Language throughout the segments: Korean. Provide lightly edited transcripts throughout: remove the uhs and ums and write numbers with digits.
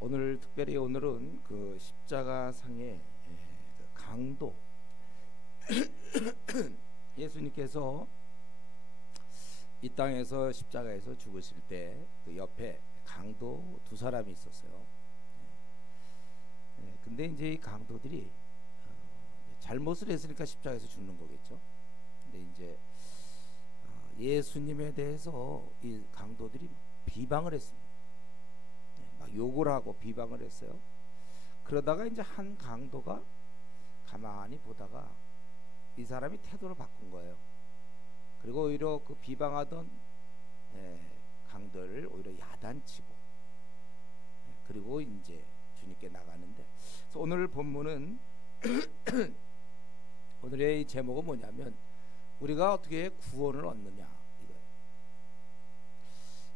오늘 특별히 오늘은 그 십자가 상의 그 강도 예수님께서 이 땅에서 십자가에서 죽으실 때 그 옆에 강도 두 사람이 있었어요. 근데 이제 이 강도들이 잘못을 했으니까 십자가에서 죽는 거겠죠. 근데 이제 예수님에 대해서 이 강도들이 비방을 했습니다. 막 욕을 하고 비방을 했어요. 그러다가 이제 한 강도가 가만히 보다가 이 사람이 태도를 바꾼 거예요. 그리고 오히려 그 비방하던 강도를 오히려 야단치고 그리고 이제 주님께 나가는데, 그래서 오늘 본문은 오늘의 제목은 뭐냐면 우리가 어떻게 구원을 얻느냐 이거예요.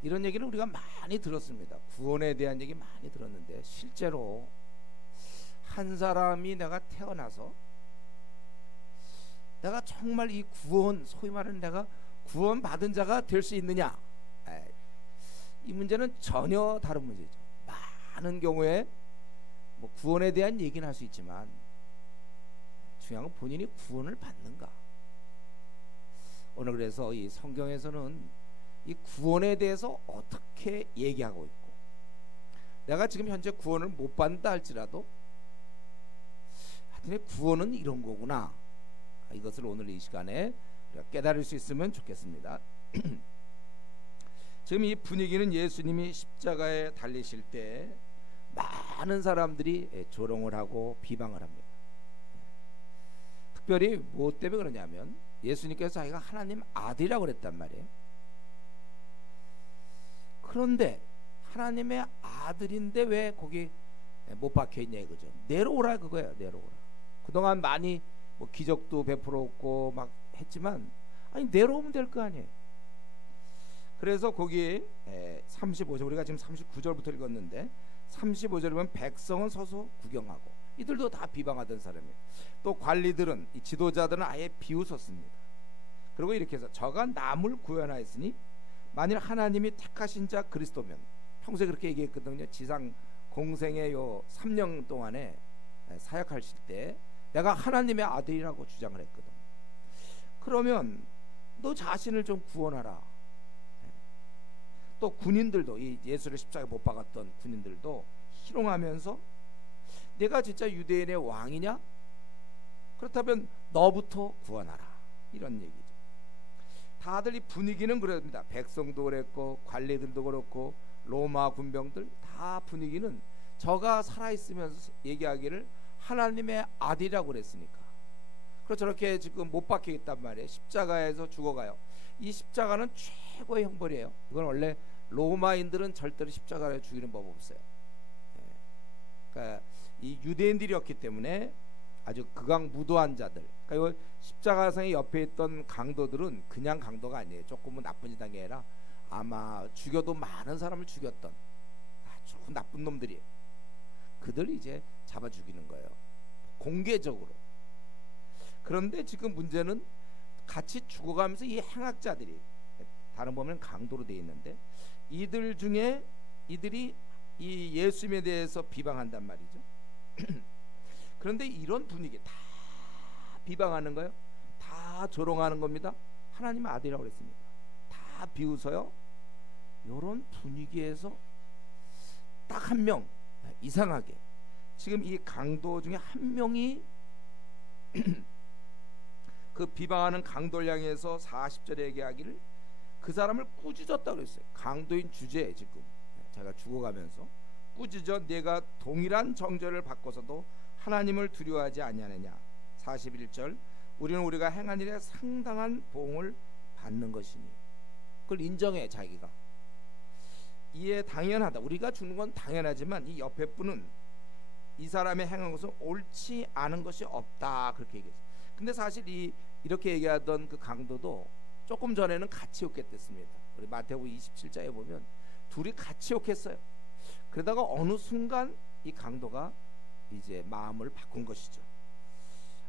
이런 얘기를 우리가 많이 들었습니다. 구원에 대한 얘기 많이 들었는데 실제로 한 사람이 내가 태어나서 내가 정말 이 구원, 소위 말하는 내가 구원 받은 자가 될 수 있느냐, 이 문제는 전혀 다른 문제죠. 많은 경우에 뭐 구원에 대한 얘기는 할 수 있지만 중요한 건 본인이 구원을 받는가. 오늘 그래서 이 성경에서는 이 구원에 대해서 어떻게 얘기하고 있고, 내가 지금 현재 구원을 못 받는다 할지라도 하여튼 구원은 이런 거구나, 이것을 오늘 이 시간에 우리가 깨달을 수 있으면 좋겠습니다. 지금 이 분위기는 예수님이 십자가에 달리실 때 많은 사람들이 조롱을 하고 비방을 합니다. 특별히 무엇 때문에 그러냐면 예수님께서 자기가 하나님 아들이라고 그랬단 말이에요. 그런데 하나님의 아들인데 왜 거기 못 박혀있냐 이거죠. 내려오라 그거예요. 내려오라. 그동안 많이 뭐 기적도 베풀었고 막 했지만 아니 내려오면 될 거 아니에요. 그래서 거기에 35절, 우리가 지금 39절부터 읽었는데 35절에 보면 백성은 서서 구경하고, 이들도 다 비방하던 사람이에요. 또 관리들은, 이 지도자들은 아예 비웃었습니다. 그리고 이렇게 해서 저가 남을 구원하였으니 만일 하나님이 택하신 자 그리스도면, 평소에 그렇게 얘기했거든요. 지상 공생의 요 3년 동안에 사역하실 때 내가 하나님의 아들이라고 주장을 했거든. 그러면 너 자신을 좀 구원하라. 또 군인들도, 이 예수를 십자가에 못 박았던 군인들도 희롱하면서 내가 진짜 유대인의 왕이냐? 그렇다면 너부터 구원하라, 이런 얘기죠. 다들 이 분위기는 그럽니다. 백성도 그랬고 관리들도 그렇고 로마 군병들 다 분위기는 저가 살아있으면서 얘기하기를 하나님의 아들이라고 그랬으니까. 그래서 저렇게 지금 못 박혀 있단 말이에요. 십자가에서 죽어가요. 이 십자가는 최고의 형벌이에요. 이건 원래 로마인들은 절대로 십자가를 죽이는 법 없어요. 그러니까 이 유대인들이었기 때문에 아주 극악무도한 자들, 그러니까 십자가상의 옆에 있던 강도들은 그냥 강도가 아니에요. 조금은 나쁜 짓 한 게 아니라 아마 죽여도 많은 사람을 죽였던 아주 나쁜 놈들이에요. 그들 이제 잡아 죽이는 거예요, 공개적으로. 그런데 지금 문제는 같이 죽어가면서 이 행악자들이, 다른 보면 강도로 되어 있는데, 이들 중에 이들이 이 예수님에 대해서 비방한단 말이죠. 그런데 이런 분위기 다 비방하는 거예요. 다 조롱하는 겁니다. 하나님 아들이라고 그랬으니까 다 비웃어요. 이런 분위기에서 딱 한 명, 이상하게 지금 이 강도 중에 한 명이 그 비방하는 강도를 향해서 40절에 얘기하기를 그 사람을 꾸짖었다고 그랬어요. 강도인 주제에 지금 자기가 죽어가면서 꾸짖어 내가 동일한 정죄를 받고서도 하나님을 두려워하지 아니하느냐. 41절 우리는 우리가 행한 일에 상당한 보응을 받는 것이니. 그걸 인정해 자기가. 이에 당연하다. 우리가 죽는 건 당연하지만 이 옆에 분은 이 사람의 행한 것은 옳지 않은 것이 없다, 그렇게 얘기했어요. 근데 사실 이렇게 얘기하던 그 강도도 조금 전에는 같이 욕했댔습니다. 우리 마태복음 27장에 보면 둘이 같이 욕했어요. 그러다가 어느 순간 이 강도가 이제 마음을 바꾼 것이죠.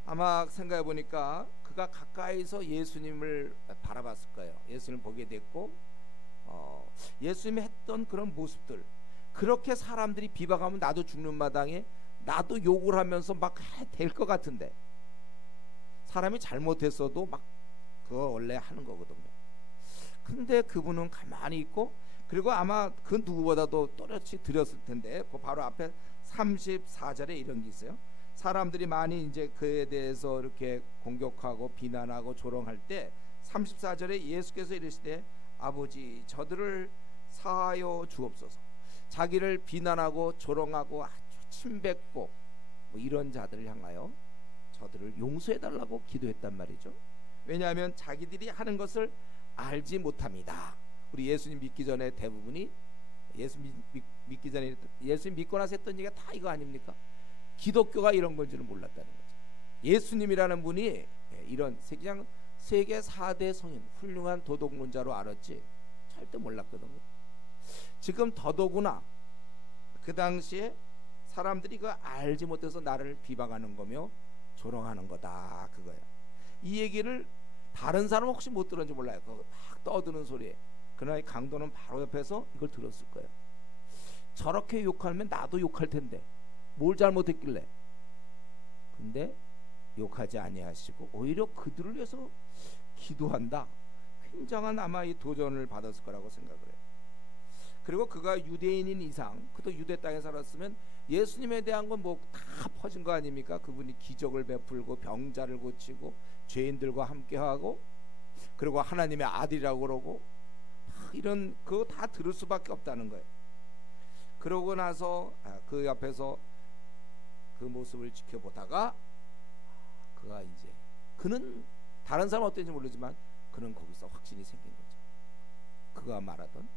아마 생각해 보니까 그가 가까이서 예수님을 바라봤을 거예요. 예수님을 보게 됐고 예수님이 했던 그런 모습들, 그렇게 사람들이 비방하면 나도 죽는 마당에 나도 욕을 하면서 막 될 것 같은데, 사람이 잘못했어도 막 그거 원래 하는 거거든요. 근데 그분은 가만히 있고, 그리고 아마 그 누구보다도 또렷이 드렸을 텐데, 그 바로 앞에 34절에 이런 게 있어요. 사람들이 많이 이제 그에 대해서 이렇게 공격하고 비난하고 조롱할 때 34절에 예수께서 이르시되 아버지 저들을 사하여 주옵소서. 자기를 비난하고 조롱하고 아주 침뱉고 뭐 이런 자들을 향하여 저들을 용서해 달라고 기도했단 말이죠. 왜냐하면 자기들이 하는 것을 알지 못합니다. 우리 예수님 믿기 전에 대부분이 믿기 전에 예수님 믿고 나서 했던 얘기가 다 이거 아닙니까? 기독교가 이런 걸 줄은 몰랐다는 거죠. 예수님이라는 분이 이런 그냥 세계 4대 성인 훌륭한 도덕론자로 알았지 절대 몰랐거든요. 지금 더더구나 그 당시에 사람들이 그거 알지 못해서 나를 비방하는 거며 조롱하는 거다 그거예요. 이 얘기를 다른 사람은 혹시 못 들었는지 몰라요. 그거 막 떠드는 소리에. 그러나 강도는 바로 옆에서 이걸 들었을 거예요. 저렇게 욕하면 나도 욕할 텐데 뭘 잘못했길래. 근데 욕하지 아니하시고 오히려 그들을 위해서 기도한다. 굉장한 아마 이 도전을 받았을 거라고 생각을 해요. 그리고 그가 유대인인 이상, 그도 유대 땅에 살았으면 예수님에 대한 건 뭐 다 퍼진 거 아닙니까? 그분이 기적을 베풀고 병자를 고치고 죄인들과 함께하고 그리고 하나님의 아들이라고 그러고 이런 그거 다 들을 수밖에 없다는 거예요. 그러고 나서 그 옆에서 그 모습을 지켜보다가 그가 이제 그는 다른 사람 어땠는지 모르지만 그는 거기서 확신이 생긴 거죠. 그가 말하던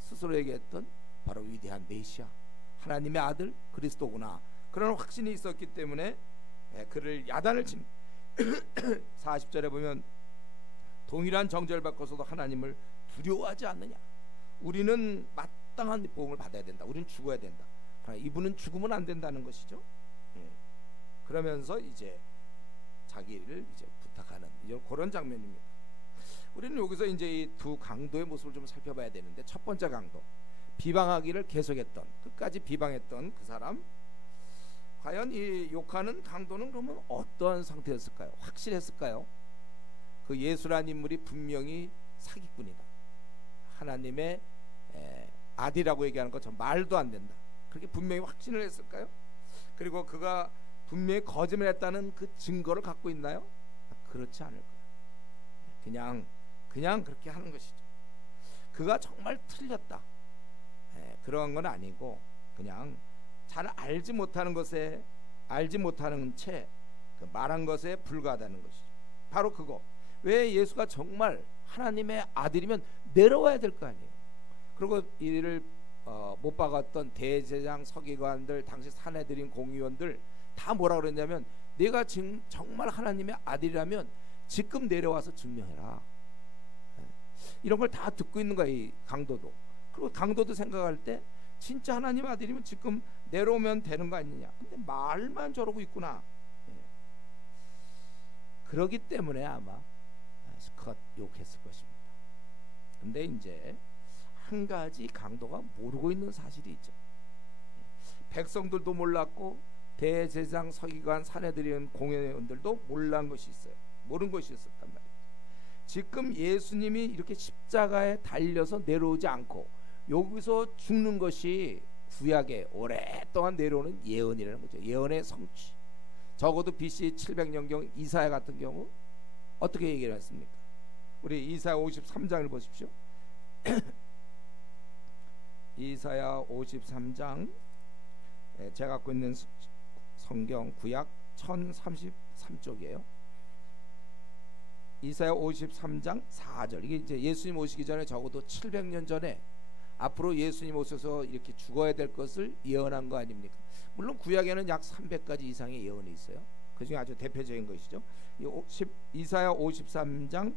스스로 얘기했던 바로 위대한 메시아 하나님의 아들 그리스도구나 그런 확신이 있었기 때문에 그를 야단을 친 40절에 보면 동일한 정죄를 받고서도 하나님을 두려워하지 않느냐. 우리는 마땅한 보험을 받아야 된다. 우리는 죽어야 된다. 이분은 죽으면 안 된다는 것이죠. 그러면서 이제 자기를 이제 부탁하는 이제 그런 장면입니다. 우리는 여기서 이제 이 두 강도의 모습을 좀 살펴봐야 되는데, 첫 번째 강도 비방하기를 계속했던 끝까지 비방했던 그 사람, 과연 이 욕하는 강도는 그러면 어떠한 상태였을까요? 확실했을까요? 그 예수라는 인물이 분명히 사기꾼이다. 하나님의 아들이라고 얘기하는 것 전 말도 안 된다. 그렇게 분명히 확신을 했을까요? 그리고 그가 분명히 거짓말했다는 그 증거를 갖고 있나요? 그렇지 않을 거예요. 그냥 그렇게 하는 것이죠. 그가 정말 틀렸다. 그런 건 아니고 그냥 잘 알지 못하는 것에 알지 못하는 채 그 말한 것에 불과하다는 것이죠. 바로 그거. 왜 예수가 정말 하나님의 아들이면 내려와야 될 거 아니에요. 그리고 이를 못 박았던 대제장 서기관들 당시 사내들인 공의원들 다 뭐라 그랬냐면 네가 지금 정말 하나님의 아들이라면 지금 내려와서 증명해라. 이런 걸 다 듣고 있는 거야 이 강도도. 그리고 강도도 생각할 때 진짜 하나님 아들이면 지금 내려오면 되는 거 아니냐. 근데 말만 저러고 있구나. 그러기 때문에 아마 스컷 욕했을 것입니다. 근데 이제 한 가지 강도가 모르고 있는 사실이 있죠. 백성들도 몰랐고 대제장 서기관 사내들인 공회원들도 몰란 것이 있어요. 모르는 것이 있었단 말이에요. 지금 예수님이 이렇게 십자가에 달려서 내려오지 않고 여기서 죽는 것이 구약에 오랫동안 내려오는 예언이라는 거죠. 예언의 성취. 적어도 BC 700년경 이사야 같은 경우 어떻게 얘기를 했습니까? 우리 이사야 53장을 보십시오. 이사야 53장 제가 갖고 있는 성경 구약 1033쪽이에요. 이사야 53장 4절. 이게 이제 예수님 오시기 전에 적어도 700년 전에 앞으로 예수님 오셔서 이렇게 죽어야 될 것을 예언한 거 아닙니까? 물론 구약에는 약 300가지 이상의 예언이 있어요. 그 중에 아주 대표적인 것이죠. 이사야 53장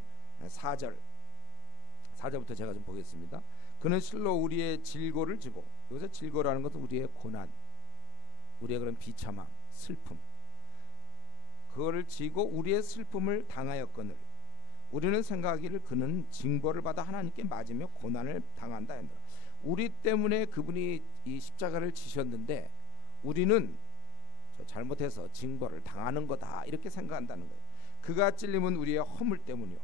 4절부터 제가 좀 보겠습니다. 그는 실로 우리의 질고를 지고, 여기서 질고라는 것은 우리의 고난, 우리의 그런 비참함, 슬픔, 그거를 지고 우리의 슬픔을 당하였거늘 우리는 생각하기를 그는 징벌을 받아 하나님께 맞으며 고난을 당한다. 우리 때문에 그분이 이 십자가를 지셨는데 우리는 잘못해서 징벌을 당하는 거다 이렇게 생각한다는 거예요. 그가 찔림은 우리의 허물 때문이요,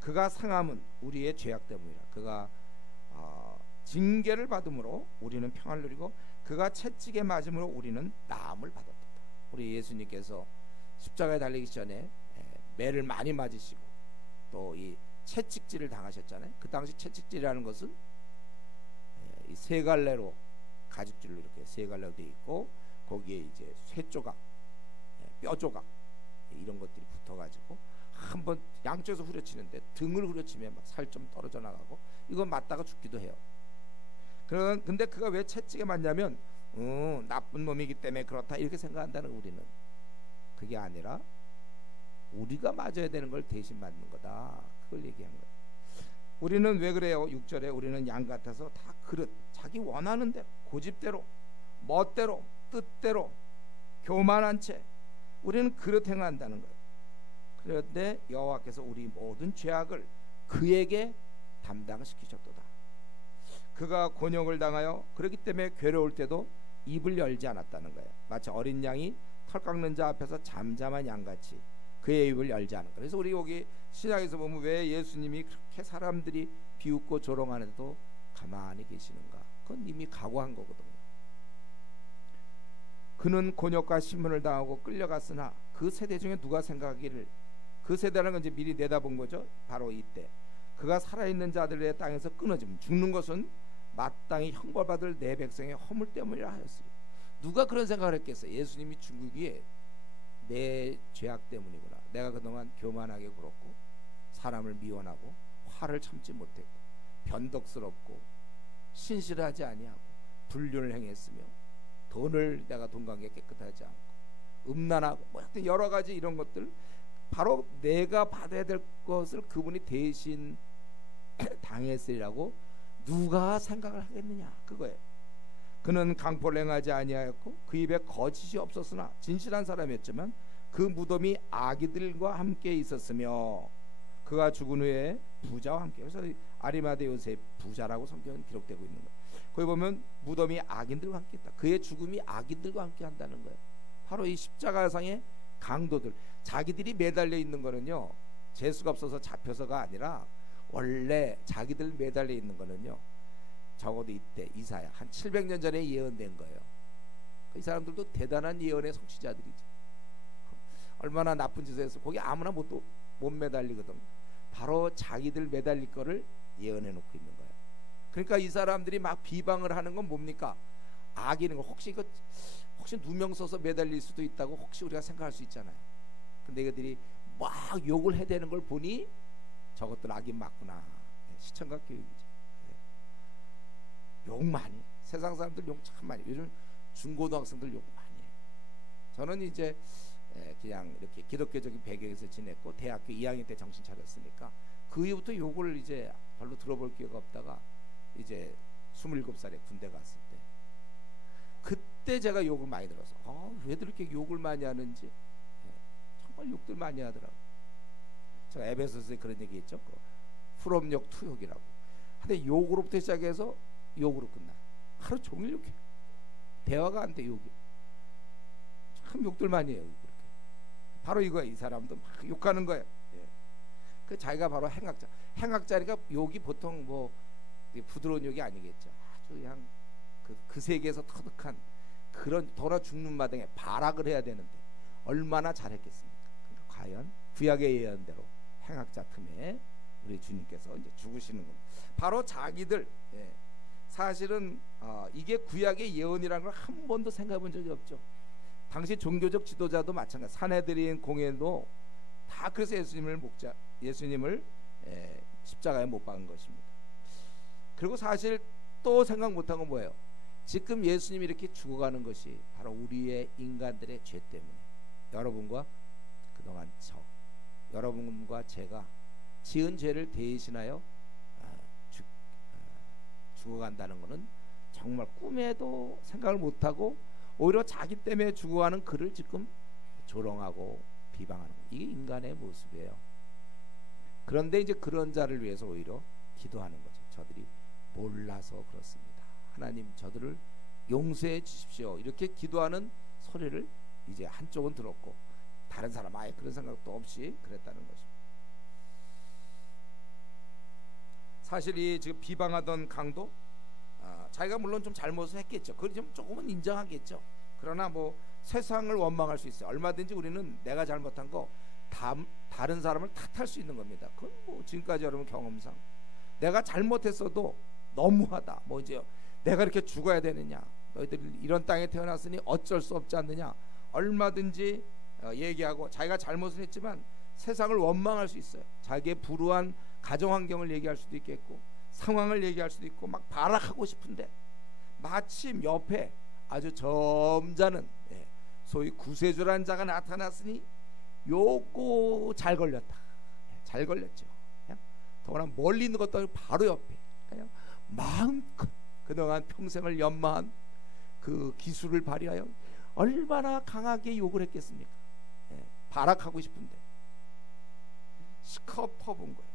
그가 상함은 우리의 죄악 때문이라. 그가 징계를 받음으로 우리는 평안을 누리고 그가 채찍에 맞음으로 우리는 나음을 받았다. 우리 예수님께서 십자가에 달리기 전에 매를 많이 맞으시고 또 이 채찍질을 당하셨잖아요. 그 당시 채찍질이라는 것은 이 세 갈래로 가죽줄로 이렇게 세 갈래로 되어 있고 거기에 이제 쇠 조각, 뼈 조각 이런 것들이 붙어가지고 한번 양쪽에서 후려치는데 등을 후려치면 막 살 좀 떨어져 나가고 이건 맞다가 죽기도 해요. 근데 그가 왜 채찍에 맞냐면 나쁜 놈이기 때문에 그렇다 이렇게 생각한다는 우리는 그게 아니라 우리가 맞아야 되는 걸 대신 맞는 거다. 그걸 얘기한 거예요. 우리는 왜 그래요? 6절에 우리는 양 같아서 다 그릇 자기 원하는 대로 고집대로 멋대로 뜻대로 교만한 채 우리는 그릇 행한다는 거예요. 그런데 여호와께서 우리 모든 죄악을 그에게 담당시키셨도다. 그가 곤욕을 당하여 그렇기 때문에 괴로울 때도 입을 열지 않았다는 거예요. 마치 어린 양이 털 깎는 자 앞에서 잠잠한 양같이 그의 입을 열지 않은 거예요. 그래서 우리 여기 시작에서 보면 왜 예수님이 그렇게 사람들이 비웃고 조롱하는데도 가만히 계시는가? 그건 이미 각오한 거거든요. 그는 곤욕과 신문을 당하고 끌려갔으나 그 세대 중에 누가 생각하기를, 그 세대라는 건 이제 미리 내다본 거죠. 바로 이때 그가 살아있는 자들의 땅에서 끊어지면 죽는 것은 마땅히 형벌받을 내 백성의 허물 때문이라 하였으리. 누가 그런 생각을 했겠어요? 예수님이 죽기에 내 죄악 때문이구나. 내가 그동안 교만하게 굴었고 사람을 미워하고 화를 참지 못했고 변덕스럽고 신실하지 아니하고 불륜을 행했으며 돈을 내가 돈 관계 깨끗하지 않고 음란하고 뭐 하여튼 여러 가지 이런 것들, 바로 내가 받아야 될 것을 그분이 대신 당했으리라고 누가 생각을 하겠느냐, 그거예요. 그는 강포를 행하지 아니하였고 그 입에 거짓이 없었으나 진실한 사람이었지만 그 무덤이 아기들과 함께 있었으며 그가 죽은 후에 부자와 함께, 그래서 아리마대 요셉 부자라고 성경은 기록되고 있는 거예요. 거기 보면 무덤이 악인들과 함께 있다. 그의 죽음이 악인들과 함께 한다는 거예요. 바로 이 십자가상의 강도들, 자기들이 매달려 있는 거는요 재수가 없어서 잡혀서가 아니라 원래 자기들 매달려 있는 거는요 적어도 이때 이사야 한 700년 전에 예언된 거예요. 이 사람들도 대단한 예언의 성취자들이죠. 얼마나 나쁜 짓을 해서 거기 아무나 못 매달리거든. 바로 자기들 매달릴 거를 예언해 놓고 있는 거예요. 그러니까 이 사람들이 막 비방을 하는 건 뭡니까? 악이는 거. 혹시 누명 써서 매달릴 수도 있다고 혹시 우리가 생각할 수 있잖아요. 근데 이들이 막 욕을 해대는 걸 보니 저것들 악인 맞구나. 시청각 교육이죠. 욕 많이, 세상 사람들 욕 참 많이, 요즘 중고등학생들 욕 많이 해요. 저는 이제 그냥 이렇게 기독교적인 배경에서 지냈고 대학교 2학년 때 정신 차렸으니까 그 이후부터 욕을 이제 별로 들어볼 기회가 없다가 이제 27살에 군대 갔을 때 그때 제가 욕을 많이 들어서 왜들 이렇게 욕을 많이 하는지 정말 욕들 많이 하더라고. 제가 에베소서에 그런 얘기 했죠. 풀업욕 투욕이라고. 근데 욕으로부터 시작해서 욕으로 끝나. 하루 종일 욕해. 대화가 안 돼. 욕이 참 욕들 많이 해요. 그렇게. 바로 이거야. 이 사람도 막 욕하는 거예요. 그 자기가 바로 행악자. 행악자니까 욕이 보통 뭐 부드러운 욕이 아니겠죠. 아주 그냥 그 세계에서 터득한 그런 돌아 죽는 마당에 발악을 해야 되는데 얼마나 잘했겠습니까? 그러니까 과연 구약의 예언대로 행악자 틈에 우리 주님께서 이제 죽으시는 겁니다. 바로 자기들. 사실은 이게 구약의 예언이라는 걸 한 번도 생각해 본 적이 없죠. 당시 종교적 지도자도 마찬가지. 산헤드린 공회도 다 그래서 예수님을 십자가에 못 박은 것입니다. 그리고 사실 또 생각 못한 건 뭐예요? 지금 예수님이 이렇게 죽어가는 것이 바로 우리의 인간들의 죄 때문에 여러분과 그동안 여러분과 제가 지은 죄를 대신하여 죽어간다는 것은 정말 꿈에도 생각을 못하고 오히려 자기 때문에 죽어가는 그를 지금 조롱하고 비방하는 것. 이게 인간의 모습이에요. 그런데 이제 그런 자를 위해서 오히려 기도하는 거죠. 저들이 몰라서 그렇습니다. 하나님 저들을 용서해 주십시오. 이렇게 기도하는 소리를 이제 한쪽은 들었고 다른 사람 아예 그런 생각도 없이 그랬다는 것입니다. 사실 이 지금 비방하던 강도 자기가 물론 좀 잘못을 했겠죠. 그걸 좀 조금은 인정하겠죠. 그러나 뭐 세상을 원망할 수 있어요. 얼마든지 우리는 내가 잘못한 거 다른 사람을 탓할 수 있는 겁니다. 그건 뭐 지금까지 여러분 경험상 내가 잘못했어도 너무하다. 뭐 이제 내가 이렇게 죽어야 되느냐? 너희들이 이런 땅에 태어났으니 어쩔 수 없지 않느냐? 얼마든지 얘기하고 자기가 잘못을 했지만 세상을 원망할 수 있어요. 자기의 불우한 가정 환경을 얘기할 수도 있겠고 상황을 얘기할 수도 있고 막 발악하고 싶은데 마침 옆에 아주 점잖은 소위 구세주라는 자가 나타났으니 요거 잘 걸렸다. 잘 걸렸죠. 더구나 멀리 있는 것도 아니고 바로 옆에 그냥 마음껏 그동안 평생을 연마한 그 기술을 발휘하여 얼마나 강하게 욕을 했겠습니까? 발악하고 싶은데 시커 퍼본 거예요.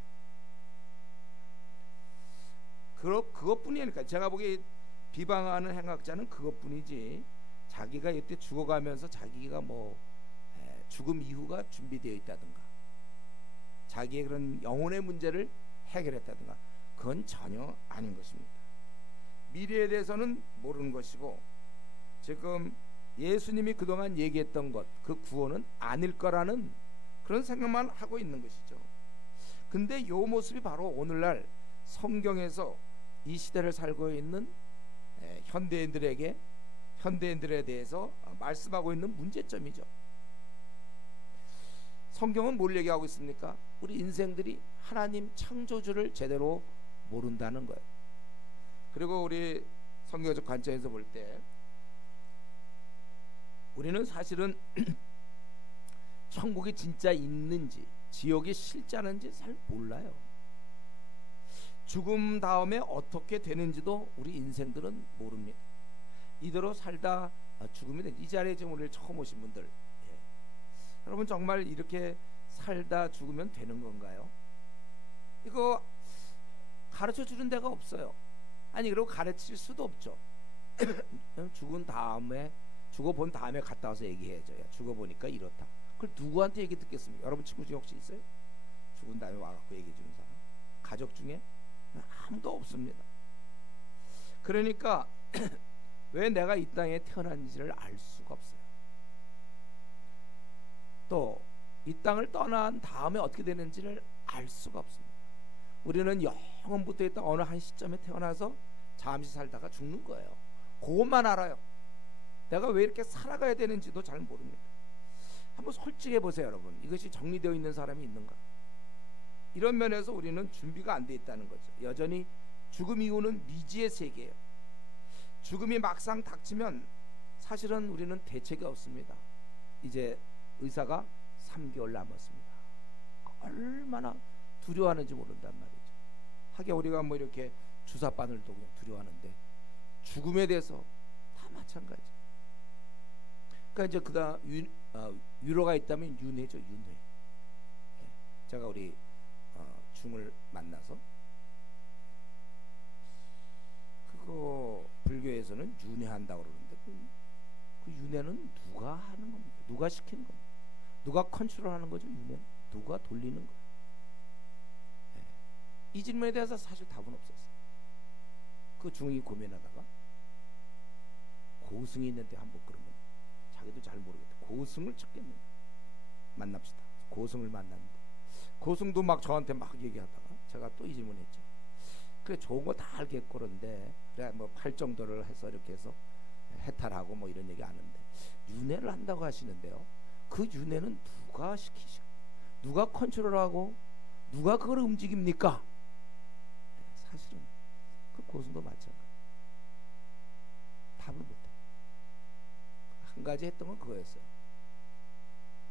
그것뿐이니까 제가 보기에 비방하는 행악자는 그것뿐이지 자기가 이때 죽어가면서 자기가 뭐 죽음 이후가 준비되어 있다든가 자기의 그런 영혼의 문제를 해결했다든가 그건 전혀 아닌 것입니다. 미래에 대해서는 모르는 것이고 지금 예수님이 그동안 얘기했던 것 그 구원은 아닐 거라는 그런 생각만 하고 있는 것이죠. 근데 이 모습이 바로 오늘날 성경에서 이 시대를 살고 있는 현대인들에 대해서 말씀하고 있는 문제점이죠. 성경은 뭘 얘기하고 있습니까? 우리 인생들이 하나님 창조주를 제대로 모른다는 거예요. 그리고 우리 성경적 관점에서 볼 때 우리는 사실은 천국이 진짜 있는지 지옥이 실제하는지 잘 몰라요. 죽음 다음에 어떻게 되는지도 우리 인생들은 모릅니다. 이대로 살다 죽음이 된 이 자리에 지금 우리를 처음 오신 분들 여러분 정말 이렇게 살다 죽으면 되는 건가요? 이거 가르쳐 주는 데가 없어요. 아니 그리고 가르칠 수도 없죠. 죽어본 다음에 갔다 와서 얘기해야죠. 야, 죽어보니까 이렇다. 그걸 누구한테 얘기 듣겠습니까? 여러분 친구 중에 혹시 있어요? 죽은 다음에 와갖고 얘기해 주는 사람? 가족 중에? 아무도 없습니다. 그러니까 왜 내가 이 땅에 태어난지를 알 수가 없어요. 또 이 땅을 떠난 다음에 어떻게 되는지를 알 수가 없습니다. 우리는 영원부터 있다 어느 한 시점에 태어나서 잠시 살다가 죽는 거예요. 그것만 알아요. 내가 왜 이렇게 살아가야 되는지도 잘 모릅니다. 한번 솔직해 보세요, 여러분. 이것이 정리되어 있는 사람이 있는가? 이런 면에서 우리는 준비가 안 돼 있다는 거죠. 여전히 죽음 이후는 미지의 세계예요. 죽음이 막상 닥치면 사실은 우리는 대책이 없습니다. 이제 의사가 3개월 남았습니다. 얼마나 두려워하는지 모른단 말이죠. 하긴 우리가 뭐 이렇게 주사바늘도 그냥 두려워하는데 죽음에 대해서 다 마찬가지. 그러니까 이제 그다음 위로가 있다면 윤회죠, 윤회. 제가 우리 중을 만나서 그거 불교에서는 윤회한다고 그러는데 그 윤회는 누가 하는 겁니까? 누가 시키는 겁니까? 누가 컨트롤하는 거죠? 윤회는 누가 돌리는 거예요? 이 질문에 대해서 사실 답은 없었어요. 그 중이 고민하다가 고승이 있는데 한번 그러면 자기도 잘 모르겠다. 고승을 찾겠는데 만납시다. 고승을 만났는데 고승도 막 저한테 막 얘기하다가 제가 또 이 질문했죠. 그래 좋은 거 다 알겠고 그런데 그래 뭐 팔 정도를 해서 이렇게 해서 해탈하고 뭐 이런 얘기 하는데 윤회를 한다고 하시는데요. 그 윤회는 누가 시키시고 누가 컨트롤하고 누가 그걸 움직입니까? 사실은 그 고승도 마찬가지. 답을 못해. 한 가지 했던 건 그거였어요.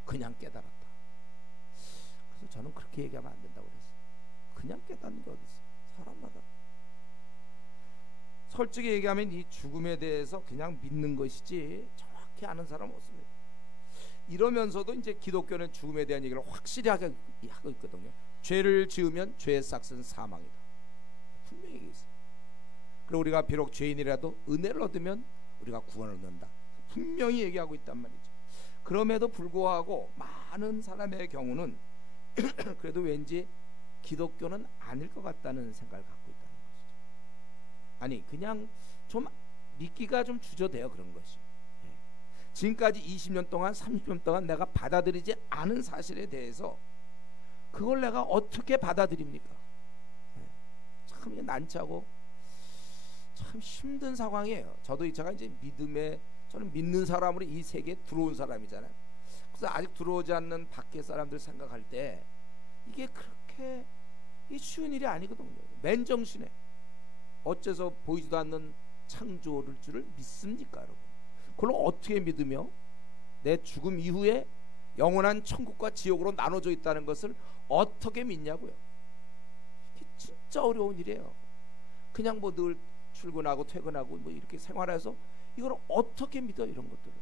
그냥 깨달았다. 그래서 저는 그렇게 얘기하면 안 된다고 그랬어요. 그냥 깨닫는 게 어디 있어요? 사람마다. 솔직히 얘기하면 이 죽음에 대해서 그냥 믿는 것이지 정확히 아는 사람은 없습니다. 이러면서도 이제 기독교는 죽음에 대한 얘기를 확실히 하고 있거든요. 죄를 지으면 죄의 삭은 사망이다. 분명히 얘기했어요. 그리고 우리가 비록 죄인이라도 은혜를 얻으면 우리가 구원을 얻는다. 분명히 얘기하고 있단 말이죠. 그럼에도 불구하고 많은 사람의 경우는 그래도 왠지 기독교는 아닐 것 같다는 생각을 갖고 있다는 것이죠. 아니 그냥 좀 믿기가 좀 주저돼요. 그런 것이. 지금까지 20년 동안 30년 동안 내가 받아들이지 않은 사실에 대해서 그걸 내가 어떻게 받아들입니까? 참 난처하고 참 힘든 상황이에요. 제가 이제 저는 믿는 사람으로 이 세계에 들어온 사람이잖아요. 그래서 아직 들어오지 않는 밖의 사람들 생각할 때 이게 그렇게 쉬운 일이 아니거든요. 맨정신에 어째서 보이지도 않는 창조를 줄을 믿습니까, 여러분? 그걸 어떻게 믿으며 내 죽음 이후에 영원한 천국과 지옥으로 나눠져 있다는 것을 어떻게 믿냐고요. 이게 진짜 어려운 일이에요. 그냥 뭐 늘 출근하고 퇴근하고 뭐 이렇게 생활해서 이걸 어떻게 믿어, 이런 것들을.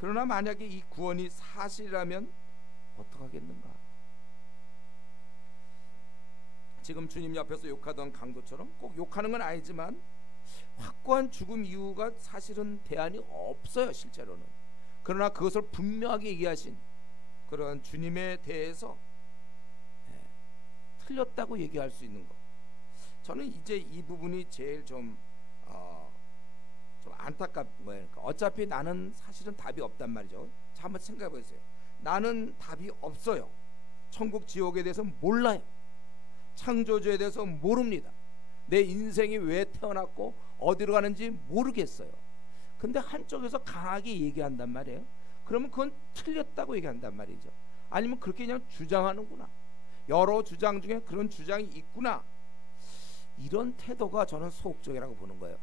그러나 만약에 이 구원이 사실이라면 어떡하겠는가. 지금 주님 옆에서 욕하던 강도처럼 꼭 욕하는 건 아니지만 확고한 죽음 이유가 사실은 대안이 없어요, 실제로는. 그러나 그것을 분명하게 얘기하신 그런 주님에 대해서 틀렸다고 얘기할 수 있는 것, 저는 이제 이 부분이 제일 좀 안타깝은 거예요. 그러니까 어차피 나는 사실은 답이 없단 말이죠. 자, 한번 생각해 보세요. 나는 답이 없어요. 천국 지옥에 대해서 몰라요. 창조주에 대해서 모릅니다. 내 인생이 왜 태어났고 어디로 가는지 모르겠어요. 근데 한쪽에서 강하게 얘기한단 말이에요. 그러면 그건 틀렸다고 얘기한단 말이죠. 아니면 그렇게 그냥 주장하는구나, 여러 주장 중에 그런 주장이 있구나, 이런 태도가 저는 소극적이라고 보는 거예요.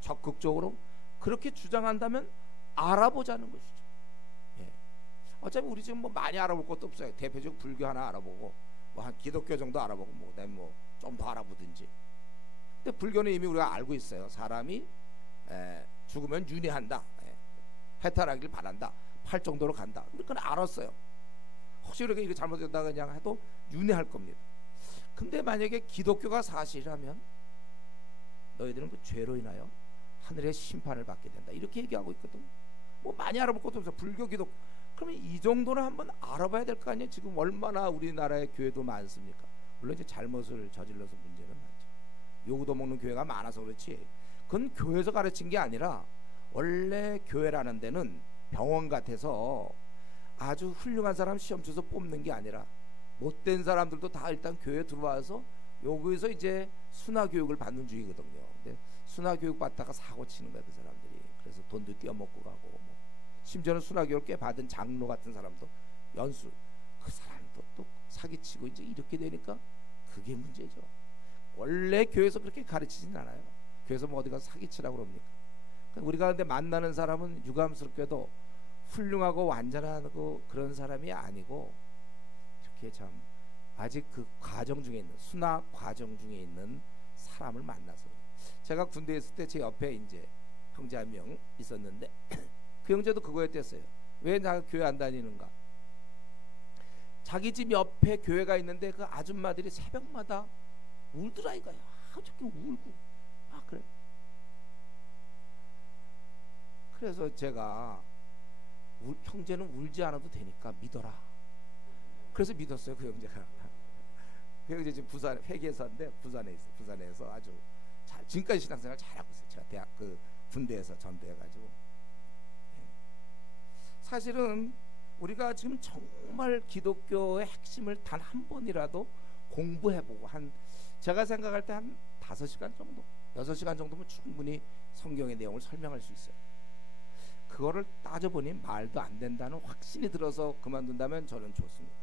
적극적으로 그렇게 주장한다면 알아보자는 것이죠. 어차피 우리 지금 뭐 많이 알아볼 것도 없어요. 대표적 불교 하나 알아보고 뭐 한 기독교 정도 알아보고 뭐 좀 더 알아보든지. 근데 불교는 이미 우리가 알고 있어요. 사람이 죽으면 윤회한다, 해탈하길 바란다, 팔 정도로 간다. 그건 알았어요. 혹시 이렇게 잘못됐다 그냥 해도 윤회할 겁니다. 근데 만약에 기독교가 사실이라면 너희들은 그 죄로 인하여 하늘의 심판을 받게 된다, 이렇게 얘기하고 있거든. 뭐 많이 알아볼 것도 없어. 불교, 기독. 그러면 이 정도는 한번 알아봐야 될 거 아니에요. 지금 얼마나 우리나라의 교회도 많습니까? 물론 이제 잘못을 저질러서 문제는 많죠. 요구도 먹는 교회가 많아서 그렇지, 그건 교회에서 가르친 게 아니라 원래 교회라는 데는 병원 같아서 아주 훌륭한 사람 시험 쳐서 뽑는 게 아니라 못된 사람들도 다 일단 교회에 들어와서 여기서 이제 순화 교육을 받는 중이거든요. 근데 순화 교육 받다가 사고 치는 거야, 그 사람들이. 그래서 돈도 떼어먹고 가고, 뭐 심지어는 순화 교육을 꽤 받은 장로 같은 사람도 연수, 그 사람도 또 사기치고 이제 이렇게 되니까 그게 문제죠. 원래 교회에서 그렇게 가르치진 않아요. 교회에서 뭐 어디 가서 사기치라고 그럽니까? 그러니까 우리가 근데 만나는 사람은 유감스럽게도 훌륭하고 완전하고 그런 사람이 아니고 이렇게 참 아직 그 과정 중에 있는, 순화 과정 중에 있는 사람을 만나서. 제가 군대에 있을 때 제 옆에 이제 형제 한 명 있었는데 그 형제도 그거였댔어요. 왜 나 교회 안 다니는가? 자기 집 옆에 교회가 있는데 그 아줌마들이 새벽마다 울더라 이거야. 저렇게 울고 그래. 그래서 제가 형제는 울지 않아도 되니까 믿어라. 그래서 믿었어요, 그 형제가. 그 형제 지금 부산 회계사인데 부산에서 아주 잘 지금까지 신앙생활 잘하고 있어요. 제가 대학 그 군대에서 전도해가지고. 사실은 우리가 지금 정말 기독교의 핵심을 단 한 번이라도 공부해보고, 제가 생각할 때 한 5시간 정도, 6시간 정도면 충분히 성경의 내용을 설명할 수 있어요. 그거를 따져보니 말도 안 된다는 확신이 들어서 그만둔다면 저는 좋습니다.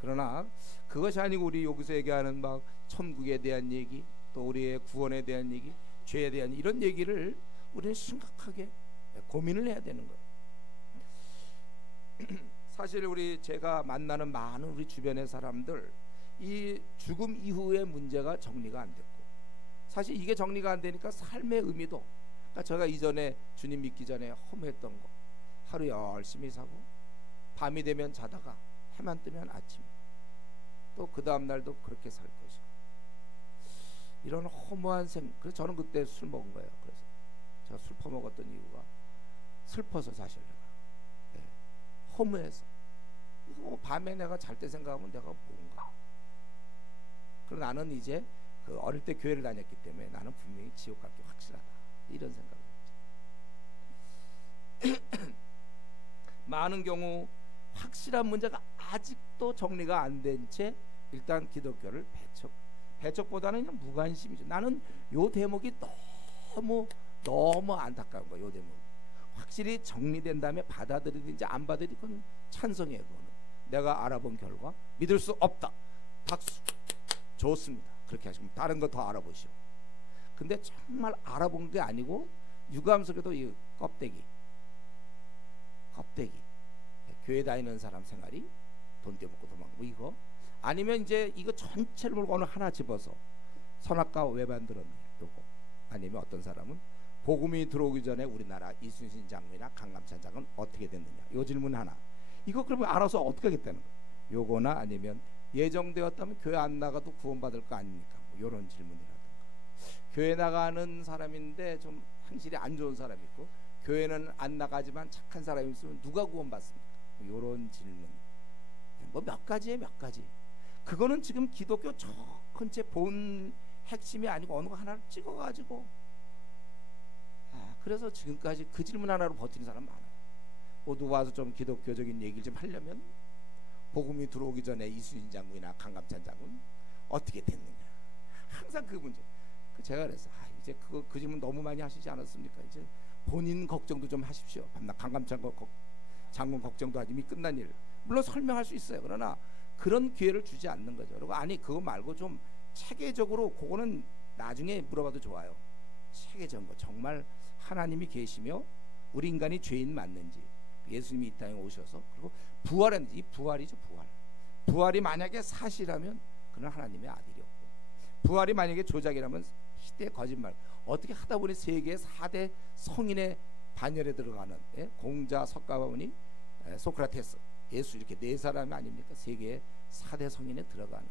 그러나 그것이 아니고 우리 여기서 얘기하는 막 천국에 대한 얘기, 또 우리의 구원에 대한 얘기, 죄에 대한 이런 얘기를 우리는 심각하게 고민을 해야 되는 거예요. 사실 제가 만나는 많은 우리 주변의 사람들, 이 죽음 이후의 문제가 정리가 안 됐고, 사실 이게 정리가 안 되니까 삶의 의미도, 그러니까 제가 이전에 주님 믿기 전에 허무했던 거, 하루 열심히 사고 밤이 되면 자다가 해만 뜨면 아침, 또 그 다음 날도 그렇게 살 것이고, 이런 허무한 그래서 저는 그때 술 먹은 거예요. 그래서 제가 술 퍼먹었던 이유가 슬퍼서 사실 내가 허무해서. 밤에 내가 잘 때 생각하면 내가 뭔가. 그리고 나는 이제 그 어릴 때 교회를 다녔기 때문에 나는 분명히 지옥 갈 게 확실하다 이런 생각을 했죠. 많은 경우 확실한 문제가 아직도 정리가 안 된 채 일단 기독교를 배척보다는 그냥 무관심이죠. 나는 요 대목이 너무 안타까운 거예요. 요 대목 확실히 정리된 다음에 받아들이든지 안 받아들이든 찬성이에요. 그거는 내가 알아본 결과 믿을 수 없다. 박수. 좋습니다. 그렇게 하시면 다른 거 더 알아보시오. 근데 정말 알아본 게 아니고 유감 속에도 이 껍데기 교회 다니는 사람 생활이 돈 떼먹고 도망고 이거 아니면 이제 이거 전체를 몰고 어느 하나 집어서 선악과 왜 만들었니 요거 아니면 어떤 사람은 복음이 들어오기 전에 우리나라 이순신 장군이나 강감찬 장군 어떻게 됐느냐 요 질문 하나 이거 그러면 알아서 어떻게 하겠다는 거예요. 요거나 아니면 예정되었다면 교회 안 나가도 구원받을 거 아닙니까? 뭐 요런 질문이라든가 교회 나가는 사람인데 좀 행실이 안 좋은 사람이 있고 교회는 안 나가지만 착한 사람이 있으면 누가 구원받습니까? 뭐 요런 질문 뭐 몇 가지에 몇 가지 그거는 지금 기독교 전체 본 핵심이 아니고 어느 거 하나를 찍어가지고 그래서 지금까지 그 질문 하나로 버티는 사람 많아요. 뭐 누가 와서 좀 기독교적인 얘기를 좀 하려면 복음이 들어오기 전에 이순신 장군이나 강감찬 장군 어떻게 됐느냐 항상 그 문제. 제가 그래서 이제 그 질문 너무 많이 하시지 않았습니까? 이제 본인 걱정도 좀 하십시오. 밤낮 강감찬 장군 걱정도 하지 이미 끝난 일. 물론 설명할 수 있어요. 그러나 그런 기회를 주지 않는 거죠. 그리고 아니 그거 말고 좀 체계적으로 그거는 나중에 물어봐도 좋아요. 체계적인 거 정말 하나님이 계시며 우리 인간이 죄인 맞는지 예수님이 이 땅에 오셔서 그리고 부활했는지 이 부활이죠. 부활이 만약에 사실이라면 그는 하나님의 아들이었고 부활이 만약에 조작이라면 시대 거짓말 어떻게 하다 보니 세계의 4대 성인의 반열에 들어가는 공자 석가모니 소크라테스 예수 이렇게 네 사람이 아닙니까? 세계의 4대 성인에 들어가는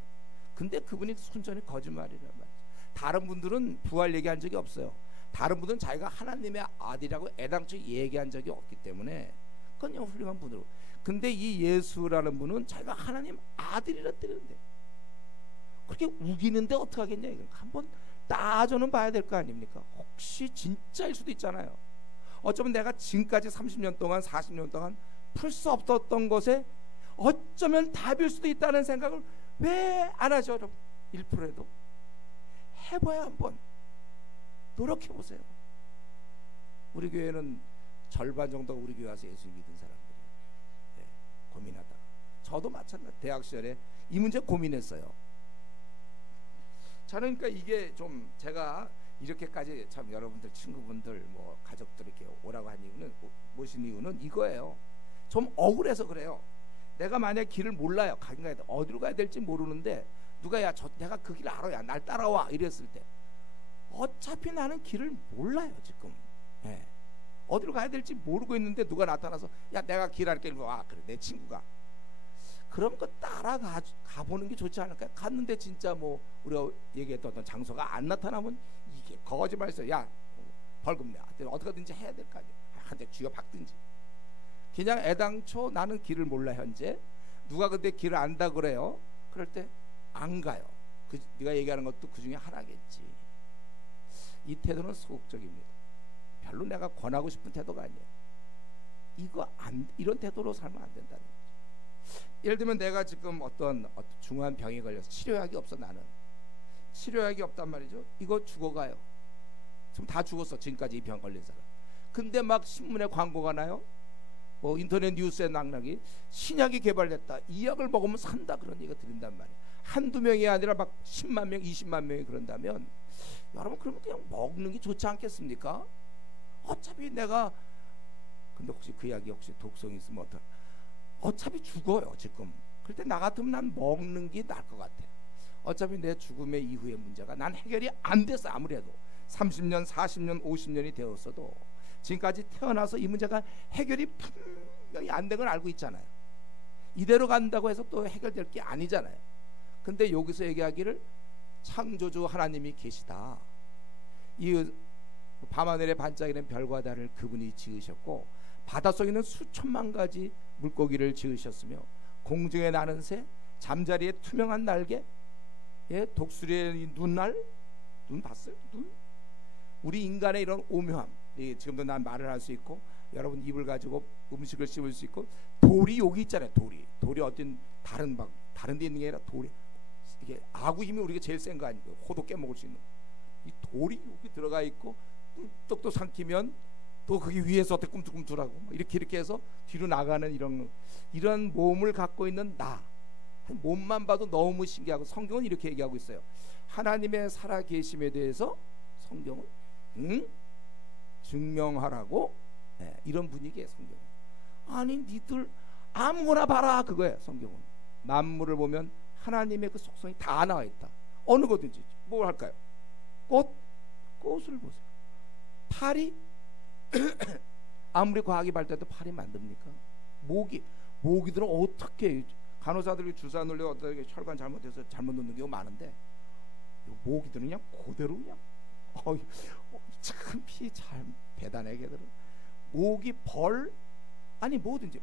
근데 그분이 순전히 거짓말이란 말이죠. 다른 분들은 부활 얘기한 적이 없어요. 다른 분들은 자기가 하나님의 아들이라고 애당초 얘기한 적이 없기 때문에 그건 훌륭한 분으로. 근데 이 예수라는 분은 자기가 하나님 아들이라 뜨는데 그렇게 우기는데 어떡하겠냐 이거 한번 따져는 봐야 될 거 아닙니까? 혹시 진짜일 수도 있잖아요. 어쩌면 내가 지금까지 30년 동안 40년 동안 풀 수 없었던 것에 어쩌면 답일 수도 있다는 생각을 왜 안 하죠? 여러분 1%라도 해봐야 한번 노력해보세요. 우리 교회는 절반 정도가 우리 교회 와서 예수 믿은 사람들이에요. 고민하다가 저도 마찬가지 대학 시절에 이 문제 고민했어요. 저는 그러니까 이게 좀 제가 이렇게까지 참 여러분들 친구분들 뭐 가족들 이렇게 오라고 한 이유는 모신 이유는 이거예요. 좀 억울해서 그래요. 내가 만약 길을 몰라요. 어디로 가야 될지 모르는데 누가 내가 그 길 알아 야 날 따라와 이랬을 때 어차피 나는 길을 몰라요 지금. 어디로 가야 될지 모르고 있는데 누가 나타나서 야 내가 길 알게 일로 와 그래 내 친구가 그럼 그 따라가 보는 게 좋지 않을까요? 갔는데 진짜 뭐 우리가 얘기했던 어떤 장소가 안 나타나면 이게 거짓말해서 야 벌금 내 어떻게든지 해야 될 거 아니에요. 한 대 쥐어 박든지. 그냥 애당초 나는 길을 몰라 현재 누가 근데 길을 안다 그래요. 그럴 때 안 가요. 네가 얘기하는 것도 그 중에 하나겠지. 이 태도는 소극적입니다. 별로 내가 권하고 싶은 태도가 아니에요. 이런 태도로 살면 안 된다는 거죠. 예를 들면 내가 지금 어떤 중한 병에 걸려서 치료약이 없어. 나는 치료약이 없단 말이죠. 이거 죽어가요. 지금 다 죽었어. 지금까지 이 병 걸린 사람. 근데 막 신문에 광고가 나요. 뭐 인터넷 뉴스에 낙낙이 신약이 개발됐다. 이 약을 먹으면 산다. 그런 얘기가 들린단 말이에요. 한두 명이 아니라 막 10만 명, 20만 명이 그런다면 여러분 그러면 그냥 먹는 게 좋지 않겠습니까? 어차피 내가 근데 혹시 그 약이 혹시 독성이 있으면 어차피 죽어요 지금. 그럴 때 나 같으면 난 먹는 게 나을 것 같아. 어차피 내 죽음의 이후의 문제가 난 해결이 안 됐어. 아무래도 30년, 40년, 50년이 되었어도 지금까지 태어나서 이 문제가 해결이 분명히 안 된 걸 알고 있잖아요. 이대로 간다고 해서 또 해결될 게 아니잖아요. 근데 여기서 얘기하기를 창조주 하나님이 계시다. 이 밤하늘에 반짝이는 별과 달을 그분이 지으셨고 바닷속에 있는 수천만 가지 물고기를 지으셨으며 공중에 나는 새, 잠자리에 투명한 날개, 예, 독수리의 눈알, 눈 봤어요? 눈? 우리 인간의 이런 오묘함, 예, 지금도 난 말을 할 수 있고 여러분 입을 가지고 음식을 씹을 수 있고 돌이 여기 있잖아요. 돌이 어떤 다른 데 있는 게 아니라 돌이 이게 아구 힘이 우리가 제일 센 거 아니고 호도 깨먹을 수 있는 이 돌이 여기 들어가 있고 꿀떡도 삼키면 또 거기 위에서 어떻게 꿈틀꿈틀하고 이렇게 해서 뒤로 나가는 이런 몸을 갖고 있는 나 몸만 봐도 너무 신기하고 성경은 이렇게 얘기하고 있어요. 하나님의 살아계심에 대해서 성경은 증명하라고 이런 분위기에 성경은 아니 니들 아무거나 봐라 그거예요. 성경은 만물을 보면 하나님의 그 속성이 다 나와 있다. 어느 거든지 뭘 할까요? 꽃을 보세요. 파리 아무리 과학이 발달해도 파리 만듭니까? 모기들은 어떻게 간호사들이 주사 놓으려 어떻게 혈관 잘못해서 잘못 놓는 경우 많은데 모기들은 그냥 그대로 그냥 참 피 잘 대단해 걔들은. 모기, 벌 아니 뭐든지